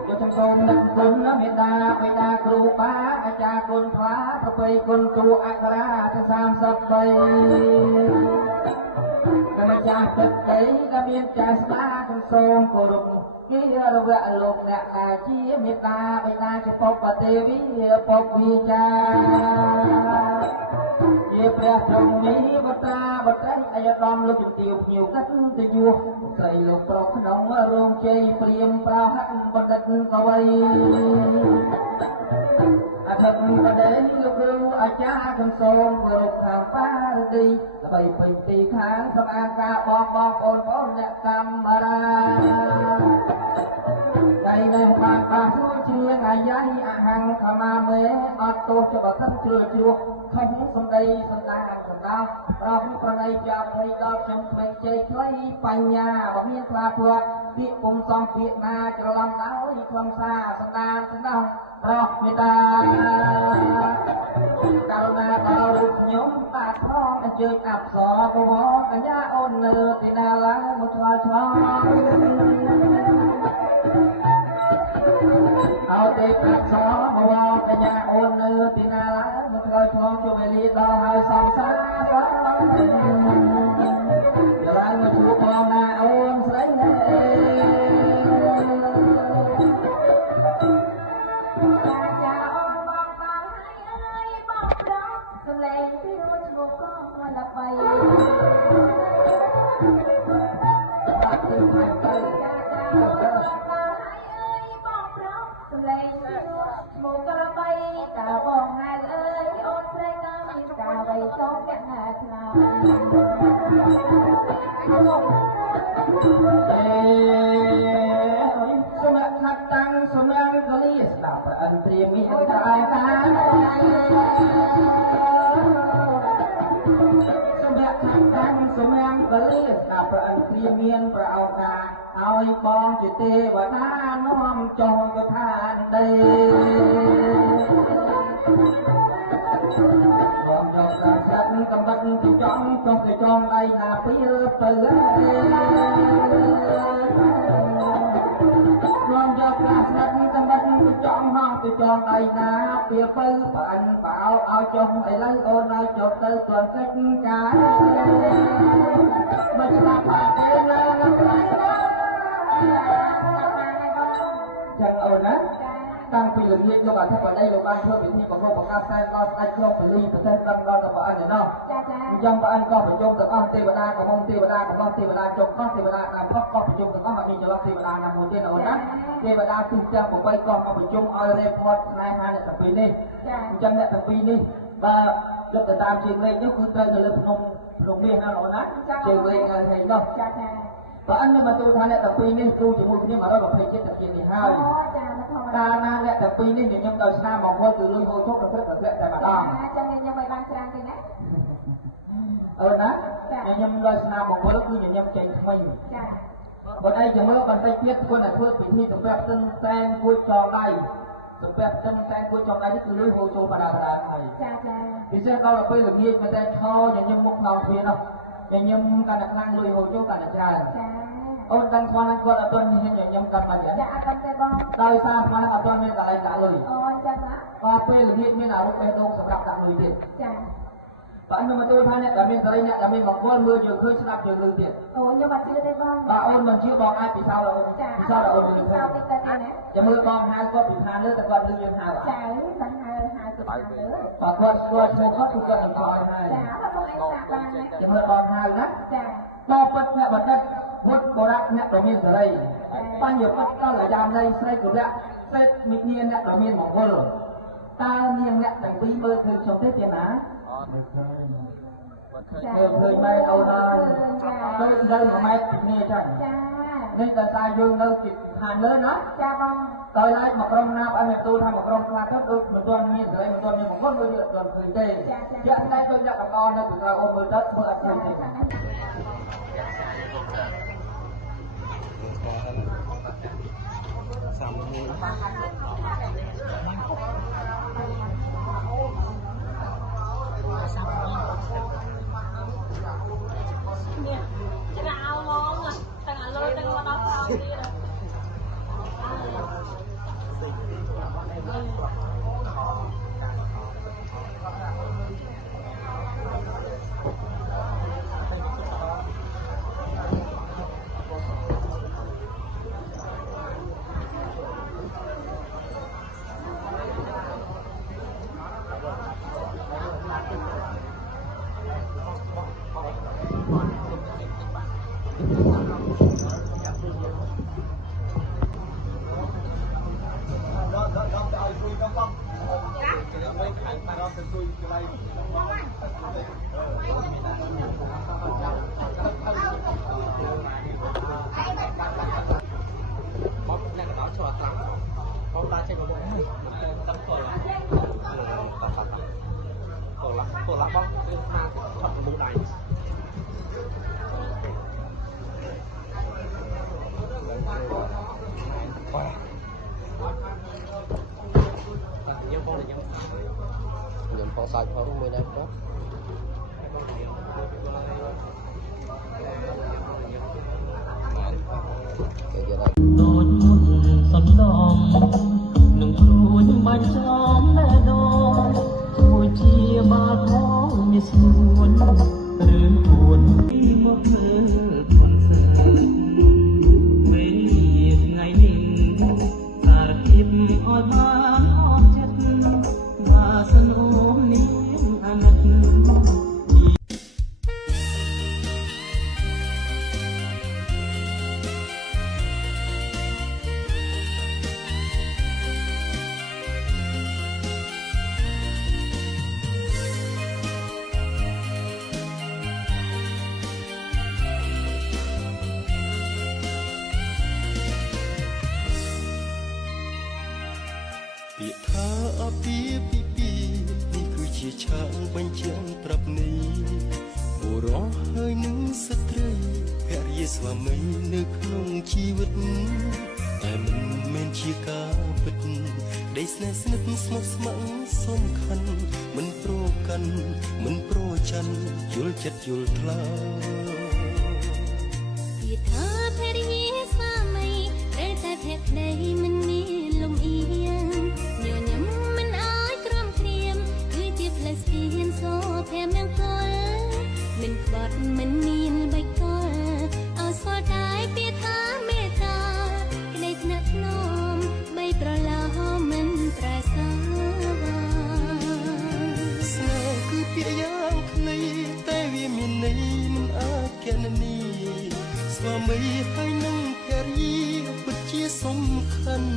ខ្ញុំសូមនឹកគុណមេត្តាបិតាគ្រូបាអាចារ្យគុណថ្លាប្រពៃគុណទូអក្សរាទាំង33តែម្ចាស់ទឹកដីក៏មានចាស់ស្ដាខ្ញុំសូមគោរពគិរវៈលោកអ្នកតាជាមេត្តាបិតាជាពុទ្ធទេវីពុទ្ធវិចាជាព្រះព្រំនីវតាបត្រីអាយដំលោកជំទាវភ្ញៀវកាត់ទៅយោស្រីលោកប្រុសក្នុងរោងជ័យព្រាមប្រោហៈបណ្ឌិតកវីអធិបតីលោកគ្រូអាចារ្យខ្ញុំសូមគោរពខាងបារទីដើម្បីពេញទីខាងសម្អាតការបបងបងប្អូនអ្នកកម្មរាដៃនេះបានបាសរួចជាងអាយ៉ៃអហង្ខមាមេអត់ទោសជាបសិនជ្រុលជ្រោះខុសសំដីសំដាសំដោប្រោប្រណីជាភ័យដល់ខ្ញុំស្វែងជ័យខ្លីបញ្ញាបើមានខ្លាព្រោះពាក្យពុំសំពាក្យណាច្រឡំដោយខ្លឹមសារសំដាសំដោប្រោមេត្តាករុណាដល់រូបខ្ញុំបាទផងអញ្ជើញអប្សរពវកញ្ញាអូននៅទីណាឡើងមកឆ្លើយឆ្លងអោទេអប្សរពវកញ្ញាអូននៅទីណាឡើងមកឆ្លើយឆ្លងជួបវេលាដល់ហើយសំសាឡើងមកជួបបងណាអូនស្រីលេងពីមួយឈ្មោះក៏មិនដល់បីបាត់ទៅបាត់ទៅចាចាបងប្រុសសម្លេងពីមួយឈ្មោះក៏បីតើបងហៅអើយអូនស្រីក៏មានការវៃសូមអ្នកណាខ្លាសូមខាត់តាំងសូមអង្គលីស្ដាប់ព្រះអន្ត្រាមានតែការតាំងសូមអង្គលីស្ដាប់ព្រះអន្ត្រាមានព្រះឱកាសឲ្យបងជាទេវតានាំចុងទៅឋានដីបងយកប្រាសាទកំបិតទៅចំចុះទៅចងដៃណាពីទៅបងយកប្រាសាទកំបិតទៅចំហោះទៅចងដៃណាពីទៅបើអញបោឲ្យចុះឥឡូវអូនឲ្យចុះទៅទាន់កិច្ចការបើស្ដាប់បានទេណាណាចឹងអូនណាតាំងពីល្ងាចលោកអធិបតីលោកបានធ្វើពិធីបង្ហូរបង្កាប់តែដល់ស្ដេចក្រុងពលីប្រទេសដឹកដល់ព្រះអញ្ញណោះចាចាអញ្ចឹងព្រះអញ្ញក៏ប្រជុំទាំងអស់ទេវតាកំងទេវតាកំងទេវតាចុងខុសទេវតាតាមផុសក៏ប្រជុំទាំងអស់អត់មានចន្លោះទេវតាណាមួយទេអូនណាទេវតាទូទាំង8ក៏មកប្រជុំឲ្យរេផតស្នេហាអ្នកទាំងពីរនេះចាអញ្ចឹងអ្នកទាំងពីរនេះ បាទលើកទៅតាមជាងលេខនេះគឺត្រូវទៅលើភ្នំមាសណាលោកណាជាងលេខថ្ងៃនោះចាចាបើអញមកទូថាអ្នកទាំងពីរនេះគូជាមួយគ្នា120ចិត្តតែជាងនេះហើយចាកាលណាអ្នកទាំងពីរនេះខ្ញុំដល់ឆ្នាំមកវិញគឺលុយហូរជុកទៅព្រឹកតែម្ដងចាខ្ញុំមិនបានច្រើនទេណាណាខ្ញុំដល់ឆ្នាំមកវិញគឺខ្ញុំចេញថ្មីចាបើឯងចាំមើលបន្តិចទៀតគាត់តែធ្វើពិធីសម្រាប់ទឹកសែនគួចចងដៃសម្រាប់ទឹកសែនគួចចងដៃនេះគឺលុយហូរចូលបដាហើយចាចាពិសេសដល់ពេលល្ងាចមែនតែឈរខ្ញុំមុខដល់គ្នានោះខ្ញុំកាន់តែខ្លាំងលុយហូរចូលកាន់តែច្រើនចាអូនដឹងស្មានគាត់អត់ទាន់ហ៊ានខ្ញុំកាន់បានចាអត់ដឹងទេបងដោយសារស្មានអត់ទាន់មានកន្លែងដាក់លុយអូអញ្ចឹងណាដល់ពេលល្ងាចមានអារម្មណ៍បេះដូងសម្រាប់ដាក់លុយទៀតចាបាទខ្ញុំមកទូថាអ្នកដែលមានសេរីអ្នកដែលមានបង្គោលមើលយើងឃើញស្ដាប់យើងឮទៀតអូខ្ញុំអត់ជឿទេបងបាទអូនមិនជឿបងអាចពិសោធន៍អូនចាពិសោធន៍អូនពិសោធន៍តិចទៅណាចាំមើលបងហៅគាត់ពីខាងលើតែគាត់ឮយើងហៅចាមិនហៅទៅខាងលើបាទគាត់ឈ្មោះគាត់គឺគាត់អង្កល់ហើយចាបងឯងស្ដាប់បានណាចាំមើលបងហៅណាចាបងពិតអ្នកបណ្ឌិតពុទ្ធបរិសអ្នកដែលមានសេរីបញ្ញវត្ថុកលយាមនៃស្រីកុលៈសេតមិញអ្នកដែលមានមង្គលតើនាងអ្នកទាំងពីរមើលឃើញខ្ញុំទេទៀតណាឃើញបែរអូនហើយទៅ1ម៉ែត្រពីគ្នាចឹងចានេះតែសារយើងនៅពីខាងលើណាចាបងដោយឡែកមកក្រុមណាឲ្យមេទូថាមកក្រុមខ្លះទៅដូចមិនទាន់មានសេរីមិនទាន់មានបង្កត់ដូចយើងអត់ទាន់ឃើញទេចាតែដូចអ្នកកំណត់នៅពីក្រៅអូនមើលទៅធ្វើអត់ឃើញទេខ្ញុំផងសាច់ផងមួយដែរបងដូចមុនសំដងនឹងព្រួយបាញ់ចំណែដងជួយជាបាល់ផងមានស្រួនឬគួនពីមកធ្វើខនសើតវេលាថ្ងៃនេះសារភាពឲ្យបានអស់ចិត្តបាសនអូននេះអាណិតពាក្យថាអាពាហ៍ពិពាហ៍នេះគឺជាឆាកបញ្ជាក់ប្រាប់នៃបុរសហើយនឹងស្ត្រីភរិយាស្វាមីនៅក្នុងជីវិតតែមិនមែនជាការពិតក្តីស្នេហ៍ស្និទ្ធស្មោះស្ម័គ្រសំខាន់មិនប្រកាន់មិនប្រច័ណ្ឌយល់ចិត្តយល់ថ្លាពាក្យថាភរិយាស្វាមីត្រូវតែភក្តីមិនមានលំអៀងញញឹមមិនអាចក្រំគ្រាមគឺជាផ្លូវស្ពានសូភែមង្គលមិនក្បត់មិនមានបៃកលឲ្យស្គាល់តែពាក្យថាមេត្តាក្តីថ្នាក់ថ្នមបីប្រឡោមិនប្រសាស្នេហ៍គឺពាក្យយ៉ាងខ្លីតែវាមានន័យមិនអាចគណនាស្វាមីហើយនឹងភរិយាពិតជាសំខាន់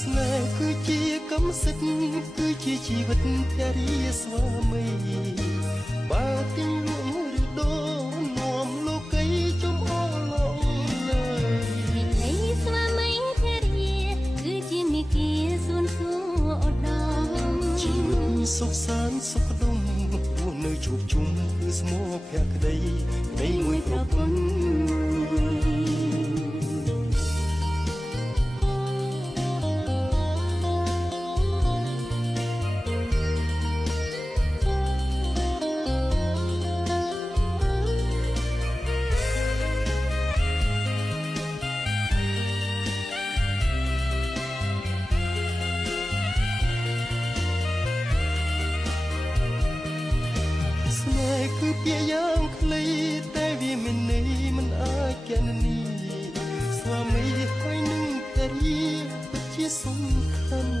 ស្នេហ៍គឺជាកម្ កម្មសិទ្ធិគឺជាជីវិតភរិយាស្វាមីបើទីលួងឬដូរនាំលោកីចំអល់លើវិថីស្វាមីភរិយាគឺជាមេគាសួនសួរឧត្តមជីវិតសុខសាន្តសុខដុមរស់នៅជួបជុំគឺស្មោភក្តីនៃមួយប្រពន្ធស្នេហ៍គឺពាក្យយ៉ាងខ្លីតែវាមានន័យមិនអាចកណនីស្វាមីហើយនឹងភរិយាពិតជាសំខាន់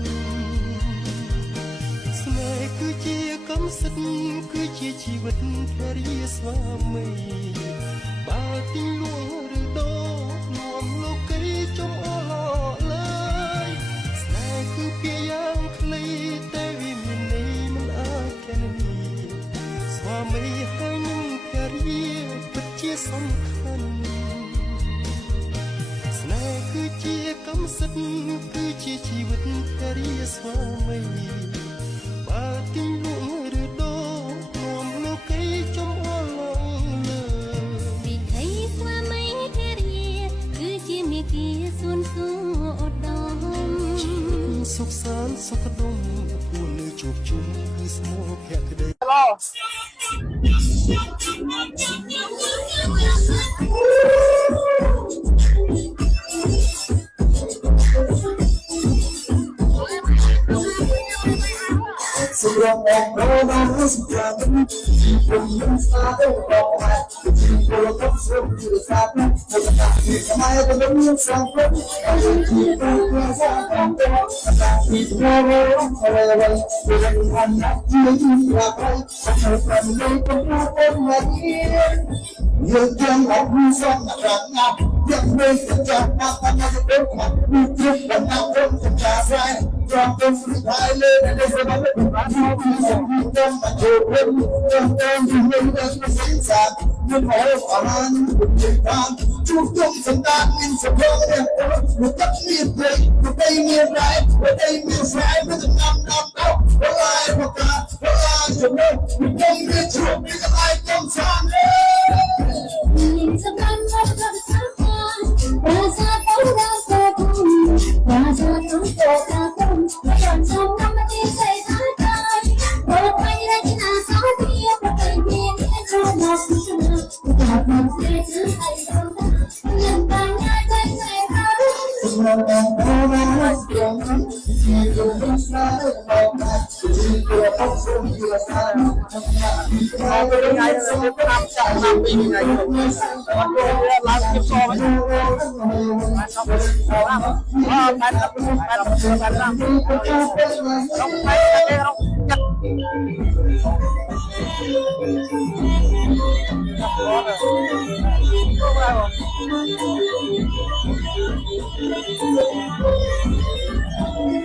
ស្នេហ៍គឺជាកម្មសិទ្ធិគឺជាជីវិតភរិយាស្វាមីបើទីលួងឬដូរនាំលោកីចំអល់ឡើយស្នេហ៍គឺពាក្យយ៉ាងខ្លីតែវាមានន័យមិនអាចកណនីស្វាមីហើយនឹងភរិយាពិតជាសំខាន់ស្នេហ៍គឺជាកម្មសិទ្ធិគឺជាជីវិតភរិយាស្វាមីបើទីលួងឬដូរនាំលោកីចំអល់លើវិថីស្វាមីភរិយាគឺជាមេគាសួនសួរឧត្តមជីវិតសុខសាន្តសុខដុមគួរនៅជួបជុំគឺស្មោភក្តីសម្រាប់បងប្អូននៅស្រុកខ្ញុំខ្ញុំស្គាល់ទៅបងប្អូនពលរដ្ឋស្រុកជាសាស្ត្រនៅក្នុងខ្មែរទៅមានសង្ឃឹមជាពលរដ្ឋសាស្ត្រទៅពីថ្ងៃហើយវិញពីថ្ងៃណាជាប្រាប់ហើយខ្ញុំបាននិយាយទៅបងប្អូនមកយើងទាំងអស់សំណាក់ណាស់ยังไม่จะมาทำอะไรก็มาดูคลิปบรรดาคนจะใส่จอมเป็นสุดท้ายเลยในสมัยที่มีสมบูรณ์มาโชว์เรื่องจำเป็นที่ไม่ได้ไม่สิ้นสุดยืนหัวอ่อนบุญทางชุบตุ้มสันดานมินสะพองเนี่ยมันตัดมีเพลงมันได้มีไรมันได้มีสายมันจะนำเอาเวลาประกาศเวลาจะเลิกมันต้องมีช่วงมีอะไรต้องสร้างยิ่งสำคัญมากกว่าสำคัญราชาต้องรักษาคุณราชาต้องโตตาคุณไม่ยอมทำน้ำมันดีใจท้าทายโปรดไปได้ที่นาสาวเพียงเพราะเคยมีให้ชอบมาพิจารณาจากมันเสียชื่อให้เราเงินบางงานใจใจเราเราต้องพอมาเสียงนั้นที่เราต้องสร้างบอกมาที่เราต้องส่งที่เราสร้างเราไปยังไงเราจะทำจากทำไปยังไงมันโดนเราเก็บซองไว้ไปครับไปครับไปครับต้องไปเราจัด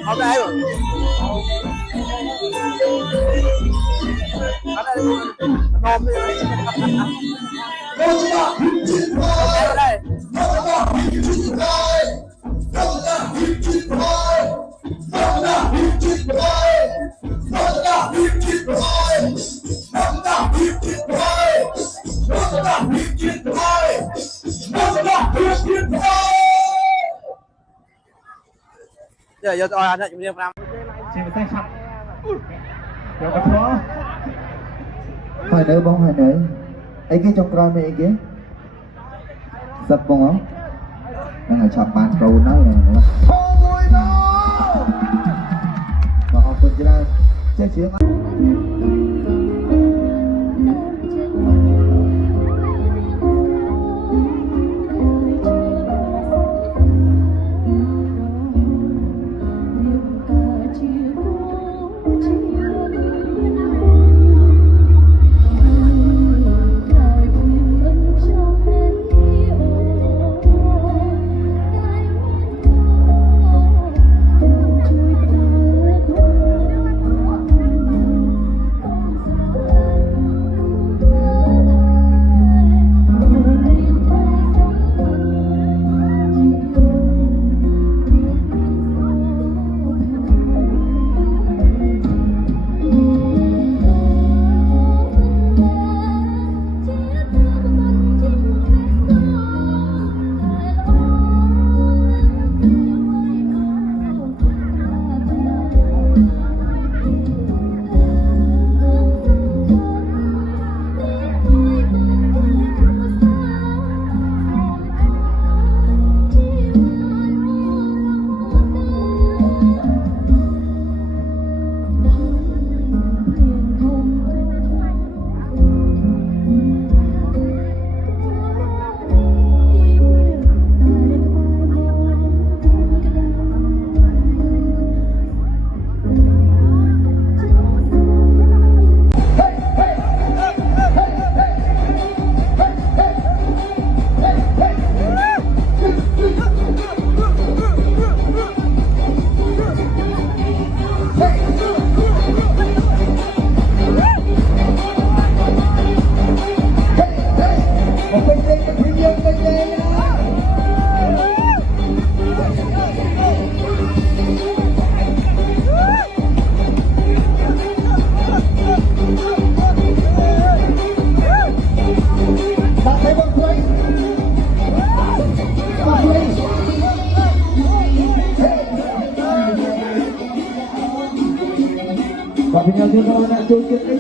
เอาได้หรอเอาได้นมเลยเอาได้giờ tôi ăn chúng em làm trên tay chặt rồi có khó hỏi nữa bông hỏi nữa ấy cái trong coi này kia sập bông không đang ở chọn bàn cầu nó là thôi đó mà họ tự ra chơi chiếm Hãy subscribe cho kênh Ghiền Mì Gõ để không bỏ lỡ